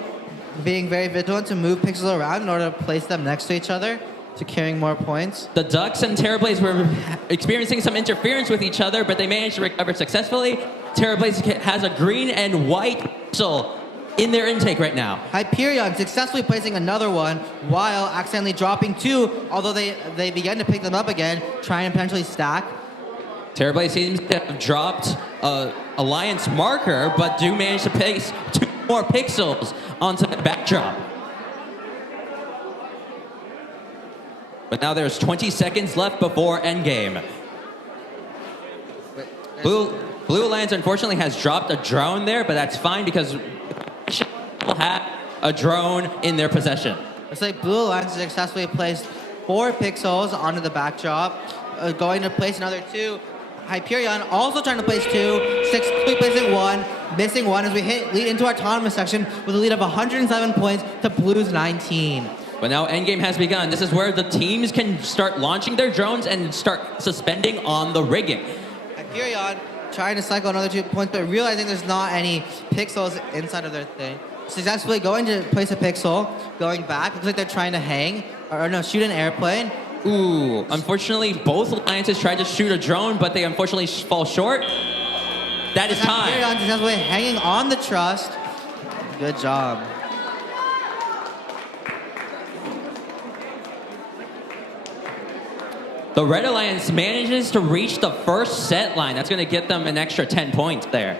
being very vigilant to move pixels around in order to place them next to each other, securing more points. The Ducks and Terrablaze were experiencing some interference with each other, but they managed to recover successfully. Terrablaze has a green and white pixel in their intake right now. Hyperion successfully placing another one while accidentally dropping 2, although they began to pick them up again, trying to potentially stack. Terrablaze seems to have dropped a alliance marker, but do manage to place 2 more pixels onto the backdrop. But now there's 20 seconds left before endgame. Blue Alliance unfortunately has dropped a drone there, but that's fine because will have a drone in their possession. It's like Blue Alliance successfully placed 4 pixels onto the backdrop, going to place another 2. Hyperion also trying to place 2, successfully placing 1, missing 1 as we lead into our autonomous section with a lead of 107 points to Blue's 19. But now endgame has begun. This is where the teams can start launching their drones and start suspending on the rigging. Hyperion trying to cycle another 2 points, but realizing there's not any pixels inside of their thing. Successfully going to place a pixel, going back. Looks like they're trying to hang, or no, shoot an airplane. Ooh, unfortunately, both alliances tried to shoot a drone, but they unfortunately fall short. That is time. Hyperion successfully hanging on the trust. Good job. The Red Alliance manages to reach the first set line. That's going to get them an extra 10 points there.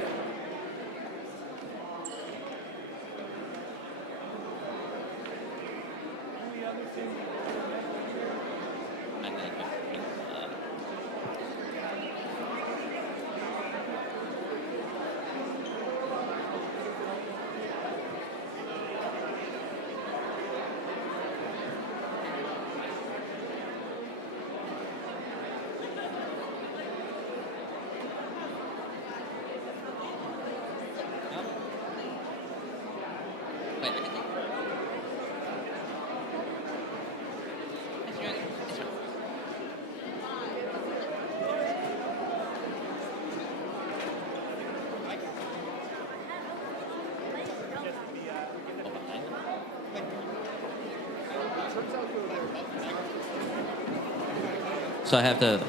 So I have to...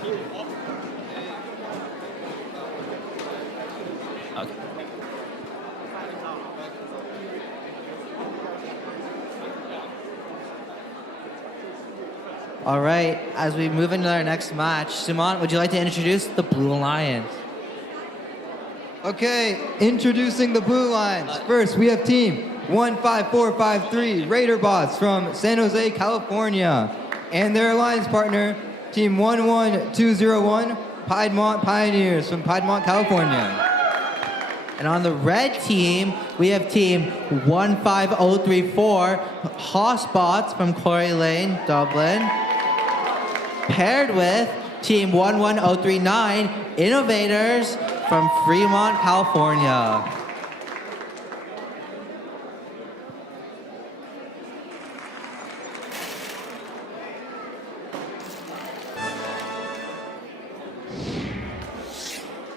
Okay. All right, as we move into our next match, Simon, would you like to introduce the Blue Alliance? Okay, introducing the Blue Lions. First, we have team 15453 Raider Bots from San Jose, California, and their alliance partner, team 11201 Piedmont Pioneers from Piedmont, California. And on the red team, we have team 15034 Hossbots from Quarry Lane, Dublin, paired with team 11039 Innovators from Fremont, California.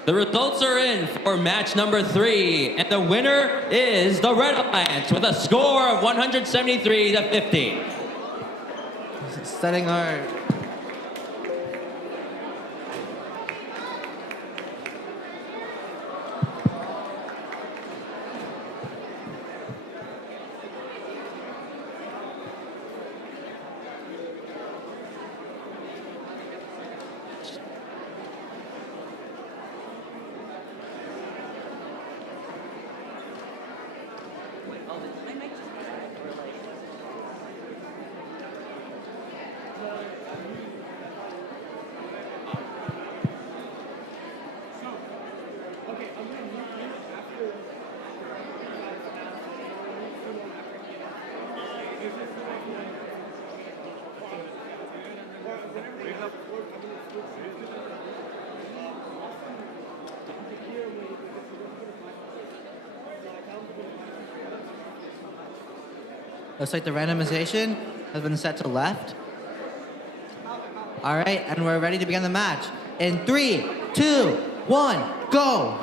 The results are in for match number 3, and the winner is the Red Alliance with a score of 173 to 50. Setting our... Looks like the randomization has been set to left. All right, and we're ready to begin the match. In 3, 2, 1, go!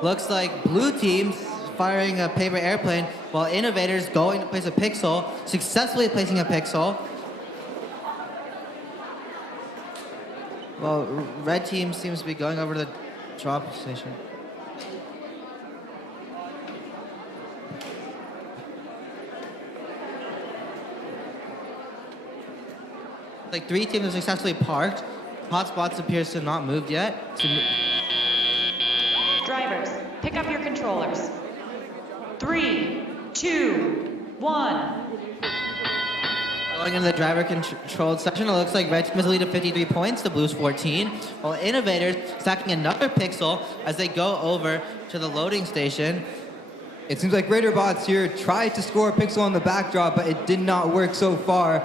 Looks like blue team's firing a paper airplane while Innovators going to place a pixel, successfully placing a pixel. Well, red team seems to be going over to the drop station. Like 3 teams have successfully parked. Hotspots appears to have not moved yet. Drivers, pick up your controllers. 3, 2, 1. Going into the driver controlled section, it looks like red team is lead of 53 points, the blues 14. While Innovators stacking another pixel as they go over to the loading station. It seems like Raider Bots here tried to score a pixel on the backdrop, but it did not work so far.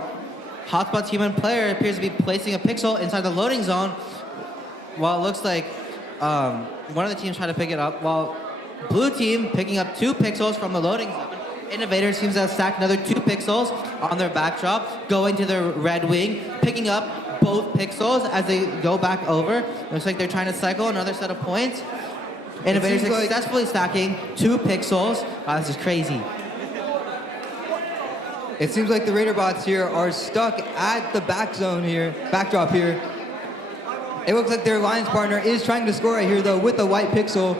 Hotspot's human player appears to be placing a pixel inside the loading zone, while it looks like one of the teams tried to pick it up, while blue team picking up 2 pixels from the loading zone. Innovators seems to have stacked another 2 pixels on their backdrop, going to the red wing, picking up both pixels as they go back over. Looks like they're trying to cycle another set of points. Innovators successfully stacking 2 pixels. Wow, this is crazy. It seems like the Raider Bots here are stuck at the backdrop here. It looks like their alliance partner is trying to score it here though with the white pixel,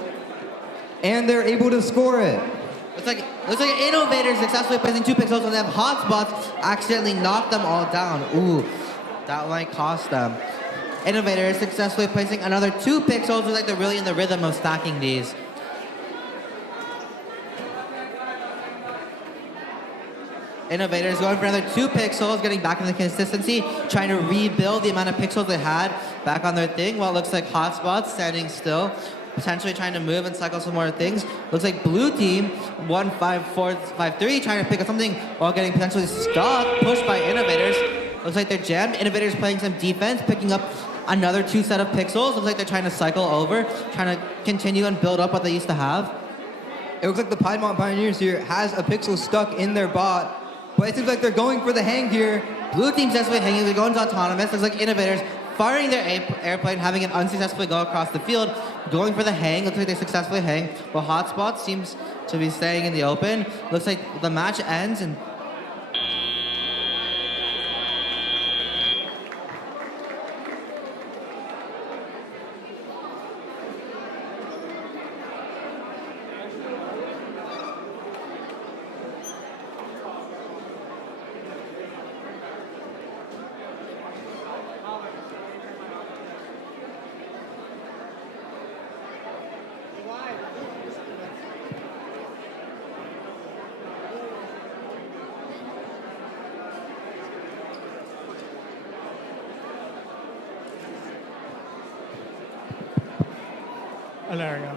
and they're able to score it. Looks like Innovators successfully placing 2 pixels, and they have Hotspots accidentally knock them all down. Ooh, that might cost them. Innovators successfully placing another 2 pixels. Looks like they're really in the rhythm of stacking these. Innovators going for another 2 pixels, getting back into consistency, trying to rebuild the amount of pixels they had back on their thing, while it looks like Hotspots standing still, potentially trying to move and cycle some more things. Looks like blue team, 15453, trying to pick up something while getting potentially stuck, pushed by Innovators. Looks like they're jammed. Innovators playing some defense, picking up another 2 set of pixels. Looks like they're trying to cycle over, trying to continue and build up what they used to have. It looks like the Piedmont Pioneers here has a pixel stuck in their bot, but it seems like they're going for the hang here. Blue team's successfully hanging, they're going to autonomous. Looks like Innovators firing their airplane, having it unsuccessfully go across the field, going for the hang. Looks like they successfully hang, while Hotspot seems to be staying in the open. Looks like the match ends and Oh, there we go.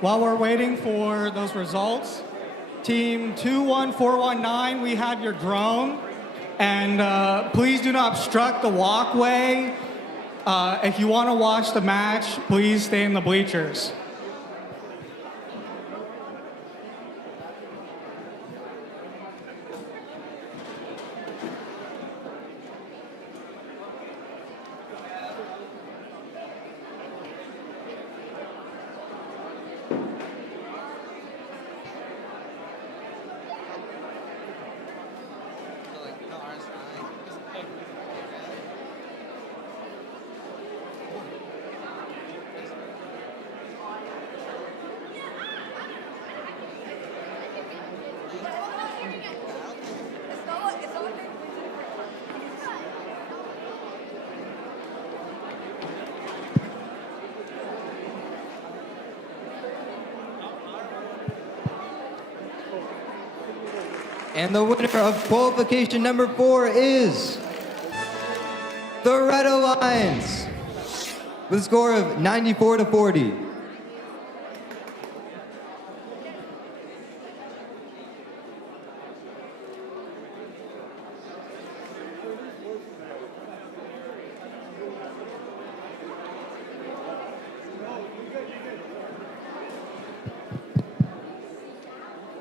While we're waiting for those results, team 21419, we have your drone. And please do not obstruct the walkway. If you want to watch the match, please stay in the bleachers. And the winner of qualification number 4 is the Red Alliance with a score of 94-40.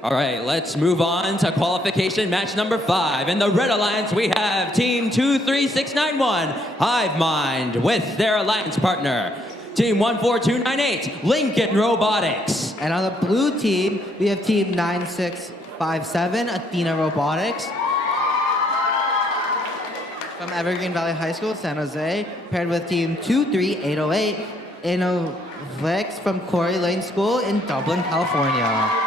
All right, let's move on to qualification match number 5. In the Red Alliance, we have Team 23691, Hive Mind, with their alliance partner, Team 14298, Lincoln Robotics. And on the blue team, we have Team 9657, Athena Robotics. From Evergreen Valley High School, San Jose, paired with Team 23808, Innovex from Quarry Lane School in Dublin, California.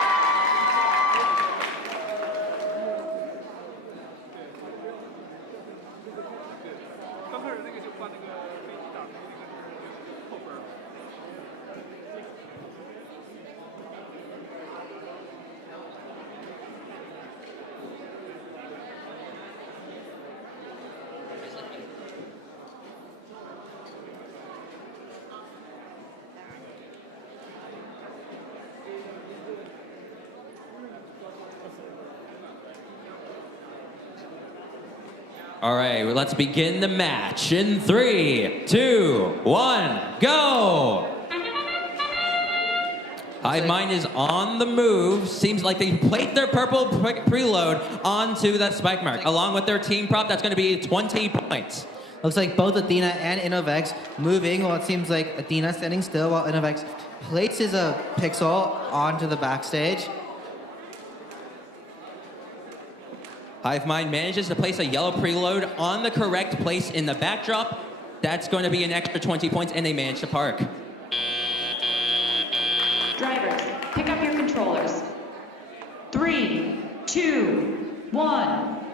All right, well, let's begin the match in 3, 2, 1, go! Hive Mind is on the move. Seems like they placed their purple preload onto that spike mark. Along with their team prop, that's going to be 20 points. Looks like both Athena and Innovex moving. Well, it seems like Athena standing still while Innovex places a pixel onto the backstage. Hive Mind manages to place a yellow preload on the correct place in the backdrop. That's going to be an extra 20 points, and they manage to park. Drivers, pick up your controllers. 3, 2, 1.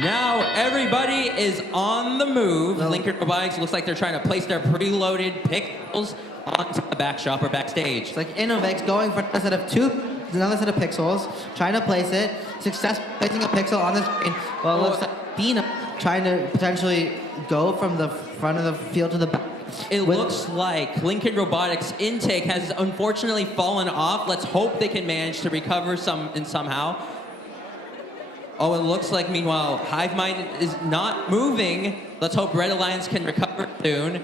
Now everybody is on the move. Lincoln Robotics looks like they're trying to place their preloaded pixels onto the backdrop or backstage. It's like Innovex going for another set of pixels, trying to place it, success placing a pixel on the screen. Well, it looks like Athena trying to potentially go from the front of the field to the back. It looks like Lincoln Robotics' intake has unfortunately fallen off. Let's hope they can manage to recover somehow. Oh, it looks like, meanwhile, Hive Mind is not moving. Let's hope Red Alliance can recover soon.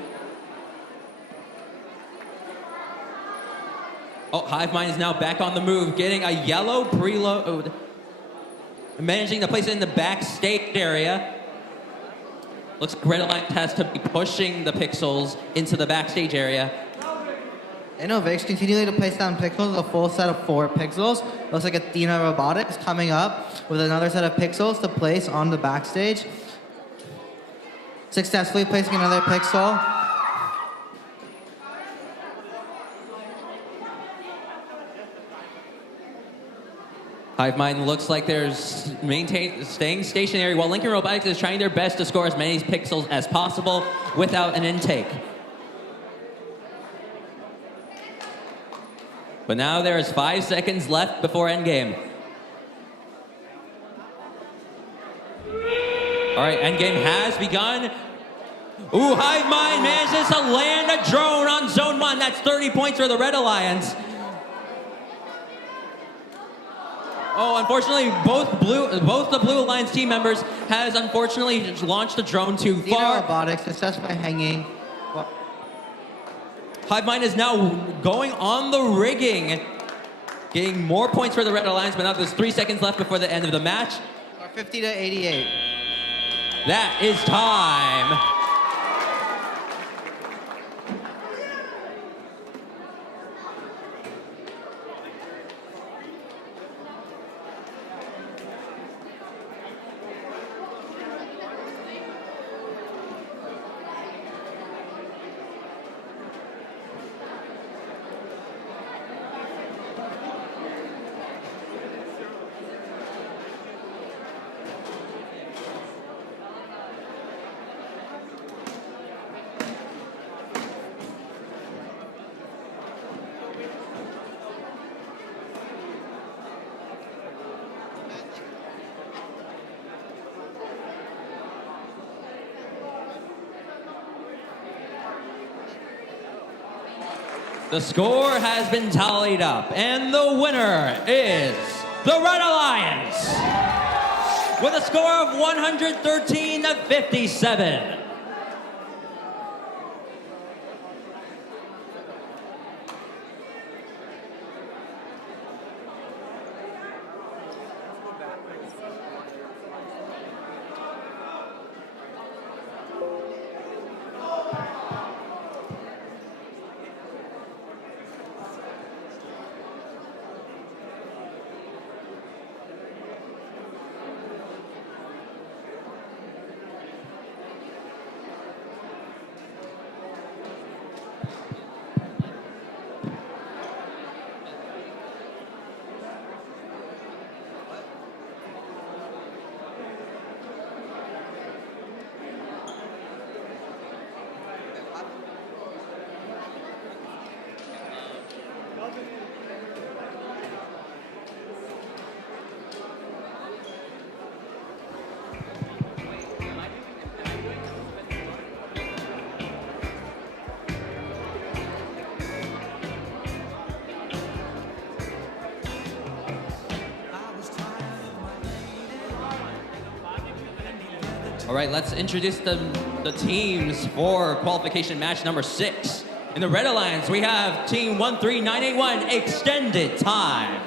Oh, Hive Mind is now back on the move, getting a yellow preload. Managing to place it in the backstage area. Looks like Red Alliance has to be pushing the pixels into the backstage area. Innovex continuing to place down pixels, a full set of 4 pixels. Looks like Athena Robotics coming up with another set of pixels to place on the backstage. Successfully placing another pixel. Hive Mind looks like they're staying stationary while Lincoln Robotics is trying their best to score as many pixels as possible without an intake. But now there is 5 seconds left before endgame. All right, endgame has begun. Ooh, Hive Mind manages to land a drone on Zone 1. That's 30 points for the Red Alliance. Oh, unfortunately, both the Blue Alliance team members has unfortunately launched the drone too far. Robotics successfully hanging. Hive Mind is now going on the rigging, getting more points for the Red Alliance, but now there's 3 seconds left before the end of the match. 50 to 88. That is time. The score has been tallied up, and the winner is the Red Alliance with a score of 113 to 57. All right, let's introduce the teams for qualification match number 6. In the Red Alliance, we have Team 13981 Extended Time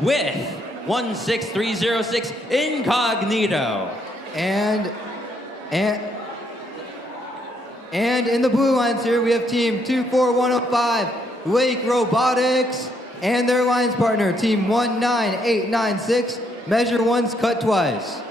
with 16306 Incognito. And in the Blue Alliance here, we have Team 24105 Lake Robotics and their alliance partner, Team 19896 Measure Once, Cut Twice.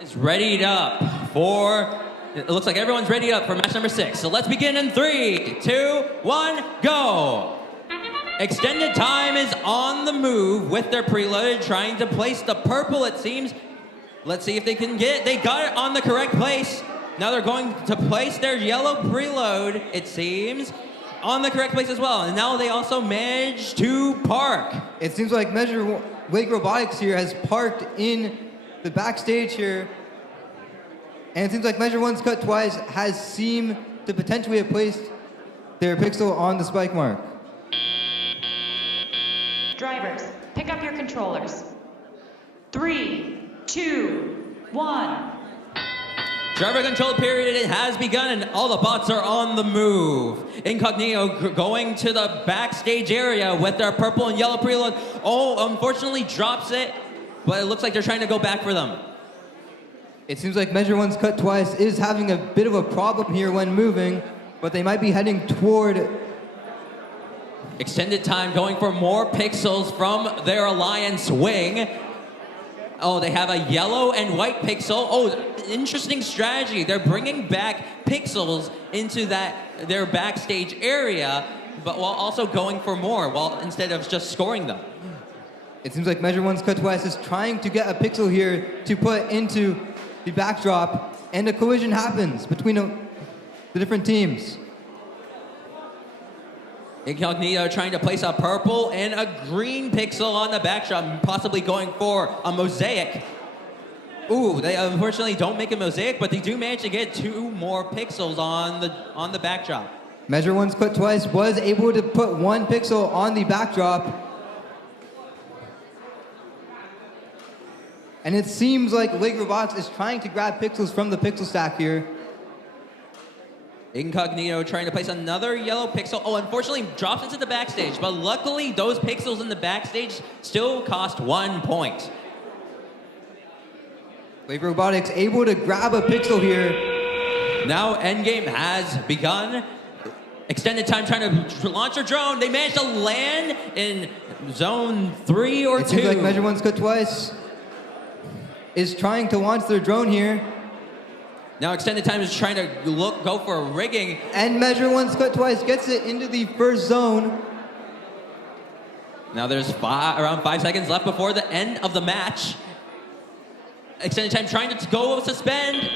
Is readied up for, it looks like everyone's readied up for match number 6. So let's begin in 3, 2, 1, go. Extended Time is on the move with their preloaded, trying to place the purple, it seems. Let's see if they can get it. They got it on the correct place. Now they're going to place their yellow preload, it seems, on the correct place as well. And now they also managed to park. It seems like Lake Robotics here has parked in the backstage here, and it seems like Measure Once, Cut Twice has seemed to potentially have placed their pixel on the spike mark. Drivers, pick up your controllers. 3, 2, 1. Driver control period has begun and all the bots are on the move. Incognito going to the backstage area with their purple and yellow preload. Oh, unfortunately drops it, but it looks like they're trying to go back for them. It seems like Measure Once Cut Twice is having a bit of a problem here when moving, but they might be heading toward... Extended time going for more pixels from their alliance wing. Oh, they have a yellow and white pixel. Oh, interesting strategy. They're bringing back pixels into their backstage area, but while also going for more, instead of just scoring them. It seems like Measure Once Cut Twice is trying to get a pixel here to put into the backdrop, and a collision happens between the different teams. Incognito trying to place a purple and a green pixel on the backdrop, possibly going for a mosaic. Ooh, they unfortunately don't make a mosaic, but they do manage to get 2 more pixels on the backdrop. Measure Once Cut Twice was able to put 1 pixel on the backdrop. And it seems like Lake Robotics is trying to grab pixels from the pixel stack here. Incognito trying to place another yellow pixel. Oh, unfortunately drops into the backstage, but luckily those pixels in the backstage still cost 1 point. Lake Robotics able to grab a pixel here. Now endgame has begun. Extended time trying to launch a drone. They managed to land in zone 3 or 2. It seems like Measure Once Cut Twice is trying to launch their drone here. Now Extended Time is trying to go for a rigging. And Measure Once Cut Twice gets it into the first zone. Now there's around 5 seconds left before the end of the match. Extended Time trying to go suspend.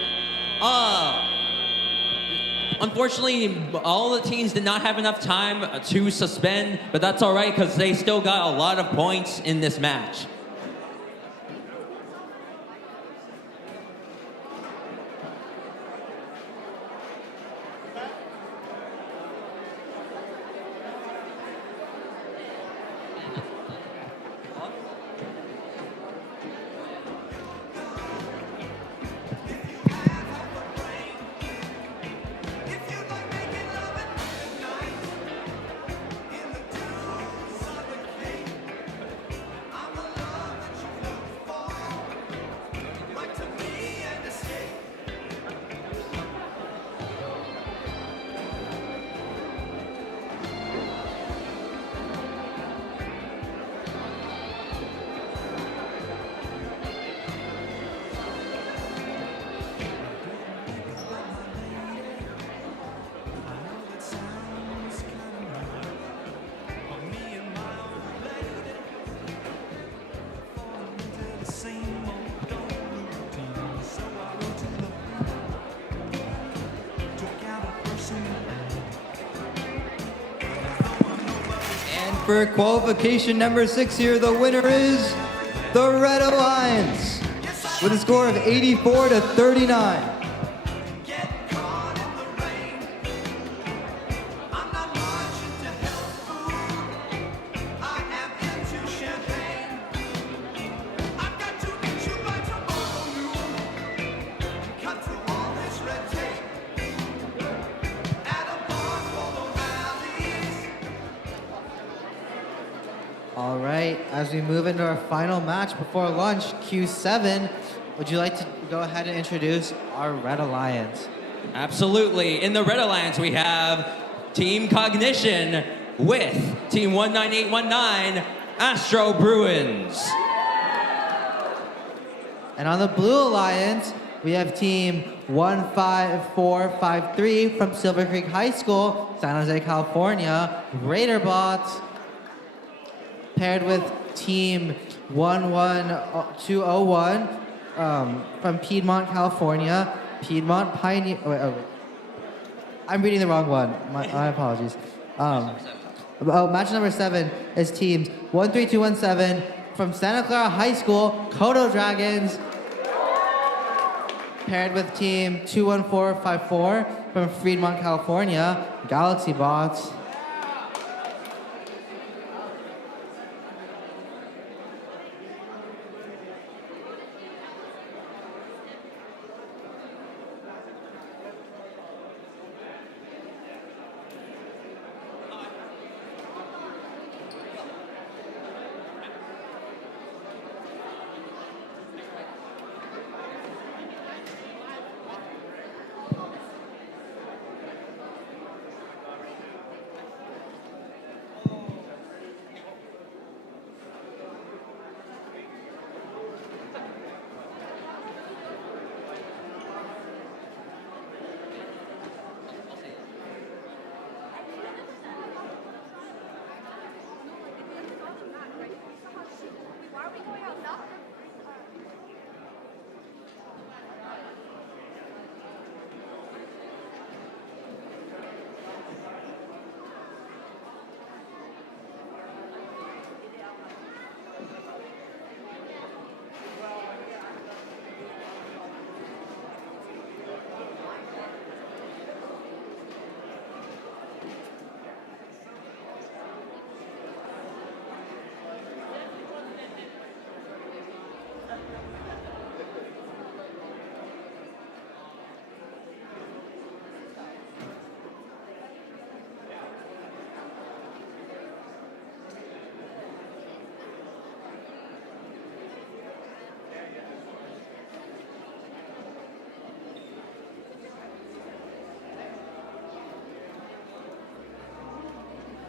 Unfortunately, all the teams did not have enough time to suspend, but that's all right because they still got a lot of points in this match. For qualification number 6 here, the winner is the Red Alliance with a score of 84-39. All right, as we move into our final match before lunch, Q7, would you like to go ahead and introduce our Red Alliance? Absolutely. In the Red Alliance, we have Team Cognition with Team 19819, Astro Bruins. And on the Blue Alliance, we have Team 15453 from Silver Creek High School, San Jose, California, Raiderbots, paired with Team 11201 from Piedmont, California, Piedmont Pioneer. Wait. I'm reading the wrong one. My apologies. Match number 7 is teams 13217 from Santa Clara High School, Kodo Dragons, paired with Team 21454 from Fremont, California, Galaxy Bots.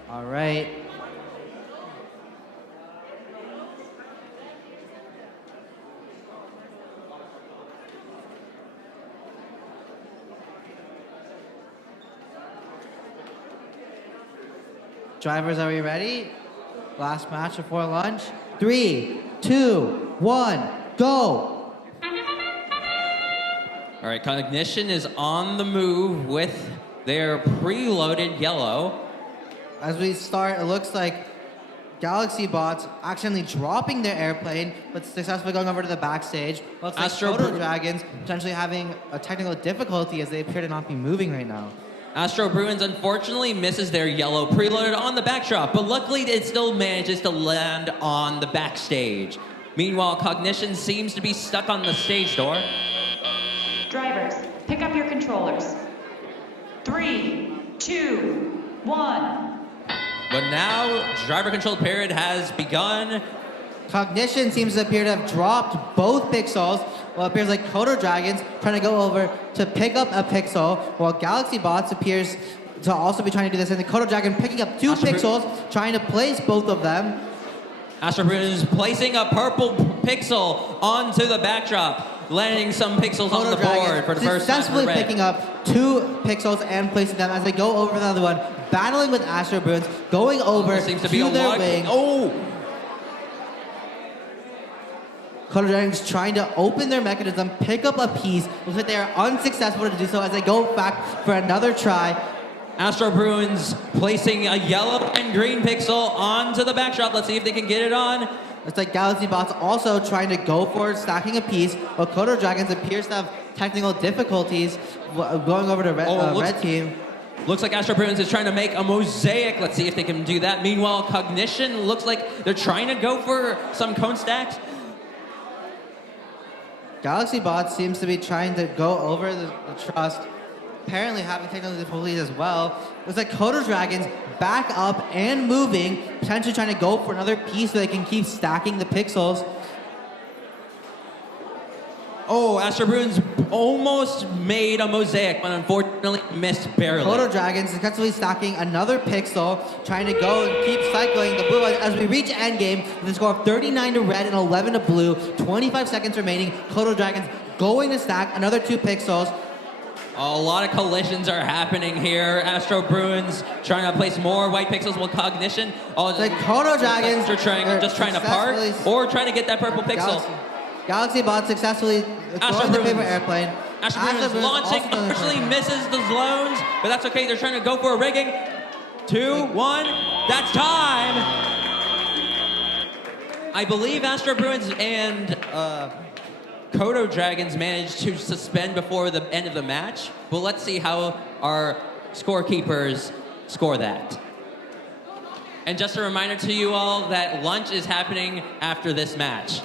All right. Drivers, are we ready? Last match before lunch. 3, 2, 1, go! All right, Cognition is on the move with their preloaded yellow. As we start, it looks like Galaxy Bots accidentally dropping their airplane, but successfully going over to the backstage. Looks like Photo Dragons potentially having a technical difficulty as they appear to not be moving right now. Astro Bruins unfortunately misses their yellow preloaded on the backdrop, but luckily it still manages to land on the backstage. Meanwhile, Cognition seems to be stuck on the stage door. Drivers, pick up your controllers. 3, 2, 1. But now, driver-controlled period has begun. Cognition seems to appear to have dropped both pixels, while it appears like Kodo Dragons trying to go over to pick up a pixel, while Galaxy Bots appears to also be trying to do this, and the Kodo Dragon picking up 2 pixels, trying to place both of them. Astro Bruins placing a purple pixel onto the backdrop, landing some pixels on the board for the first time for successfully red. picking up 2 pixels and placing them as they go over the other one, battling with Astro Bruins, going over Seems to be a their lot. wing. Oh! Kodo Dragons trying to open their mechanism, pick up a piece. Looks like they are unsuccessful to do so as they go back for another try. Astro Bruins placing a yellow and green pixel onto the backdrop. Let's see if they can get it on. Looks like Galaxy Bots also trying to go for stacking a piece, while Kodo Dragons appears to have technical difficulties going over to red team. Looks like Astro Bruins is trying to make a mosaic. Let's see if they can do that. Meanwhile, Cognition looks like they're trying to go for some cone stacks. Galaxy Bots seems to be trying to go over the trust, apparently having technical difficulties as well. Looks like Kodo Dragons back up and moving, potentially trying to go for another piece so they can keep stacking the pixels. Oh, Astro Bruins almost made a mosaic, but unfortunately missed barely. Kodo Dragons successfully stacking another pixel, trying to go and keep cycling the blue line as we reach endgame with a score of 39 to red and 11 to blue. 25 seconds remaining. Kodo Dragons going to stack another 2 pixels. A lot of collisions are happening here. Astro Bruins trying to place more white pixels with Cognition. Oh, the Kodo Dragons are trying to park or trying to get that purple pixel. Galaxy Bots successfully throwing the paper airplane. Astro Bruins launching, unfortunately misses the zones, but that's okay. They're trying to go for a rigging. 2, 1, that's time. I believe Astro Bruins and Kodo Dragons managed to suspend before the end of the match. But let's see how our scorekeepers score that. And just a reminder to you all that lunch is happening after this match.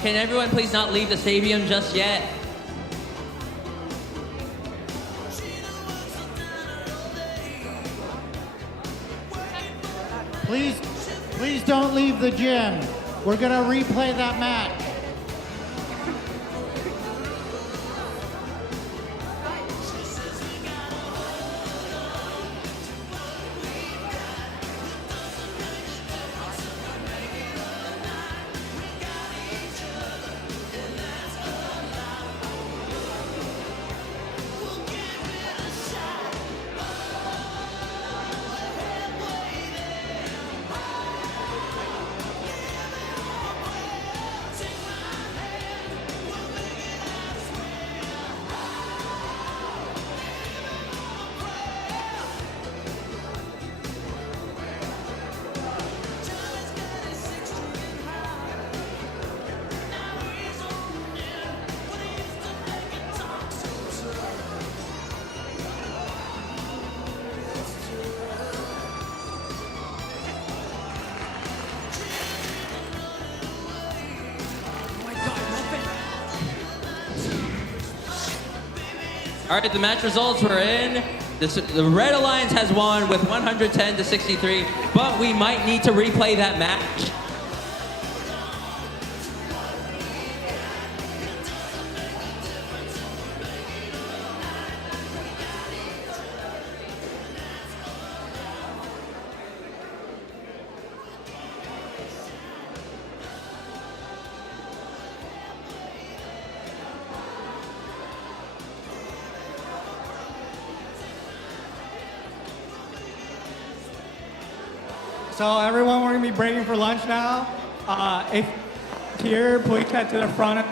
Can everyone please not leave the stadium just yet? Please don't leave the gym. We're gonna replay that match. All right, the match results were in. The Red Alliance has won with 110 to 63, but we might need to replay that match. So everyone, we're gonna be breaking for lunch now. If here, please head to the front.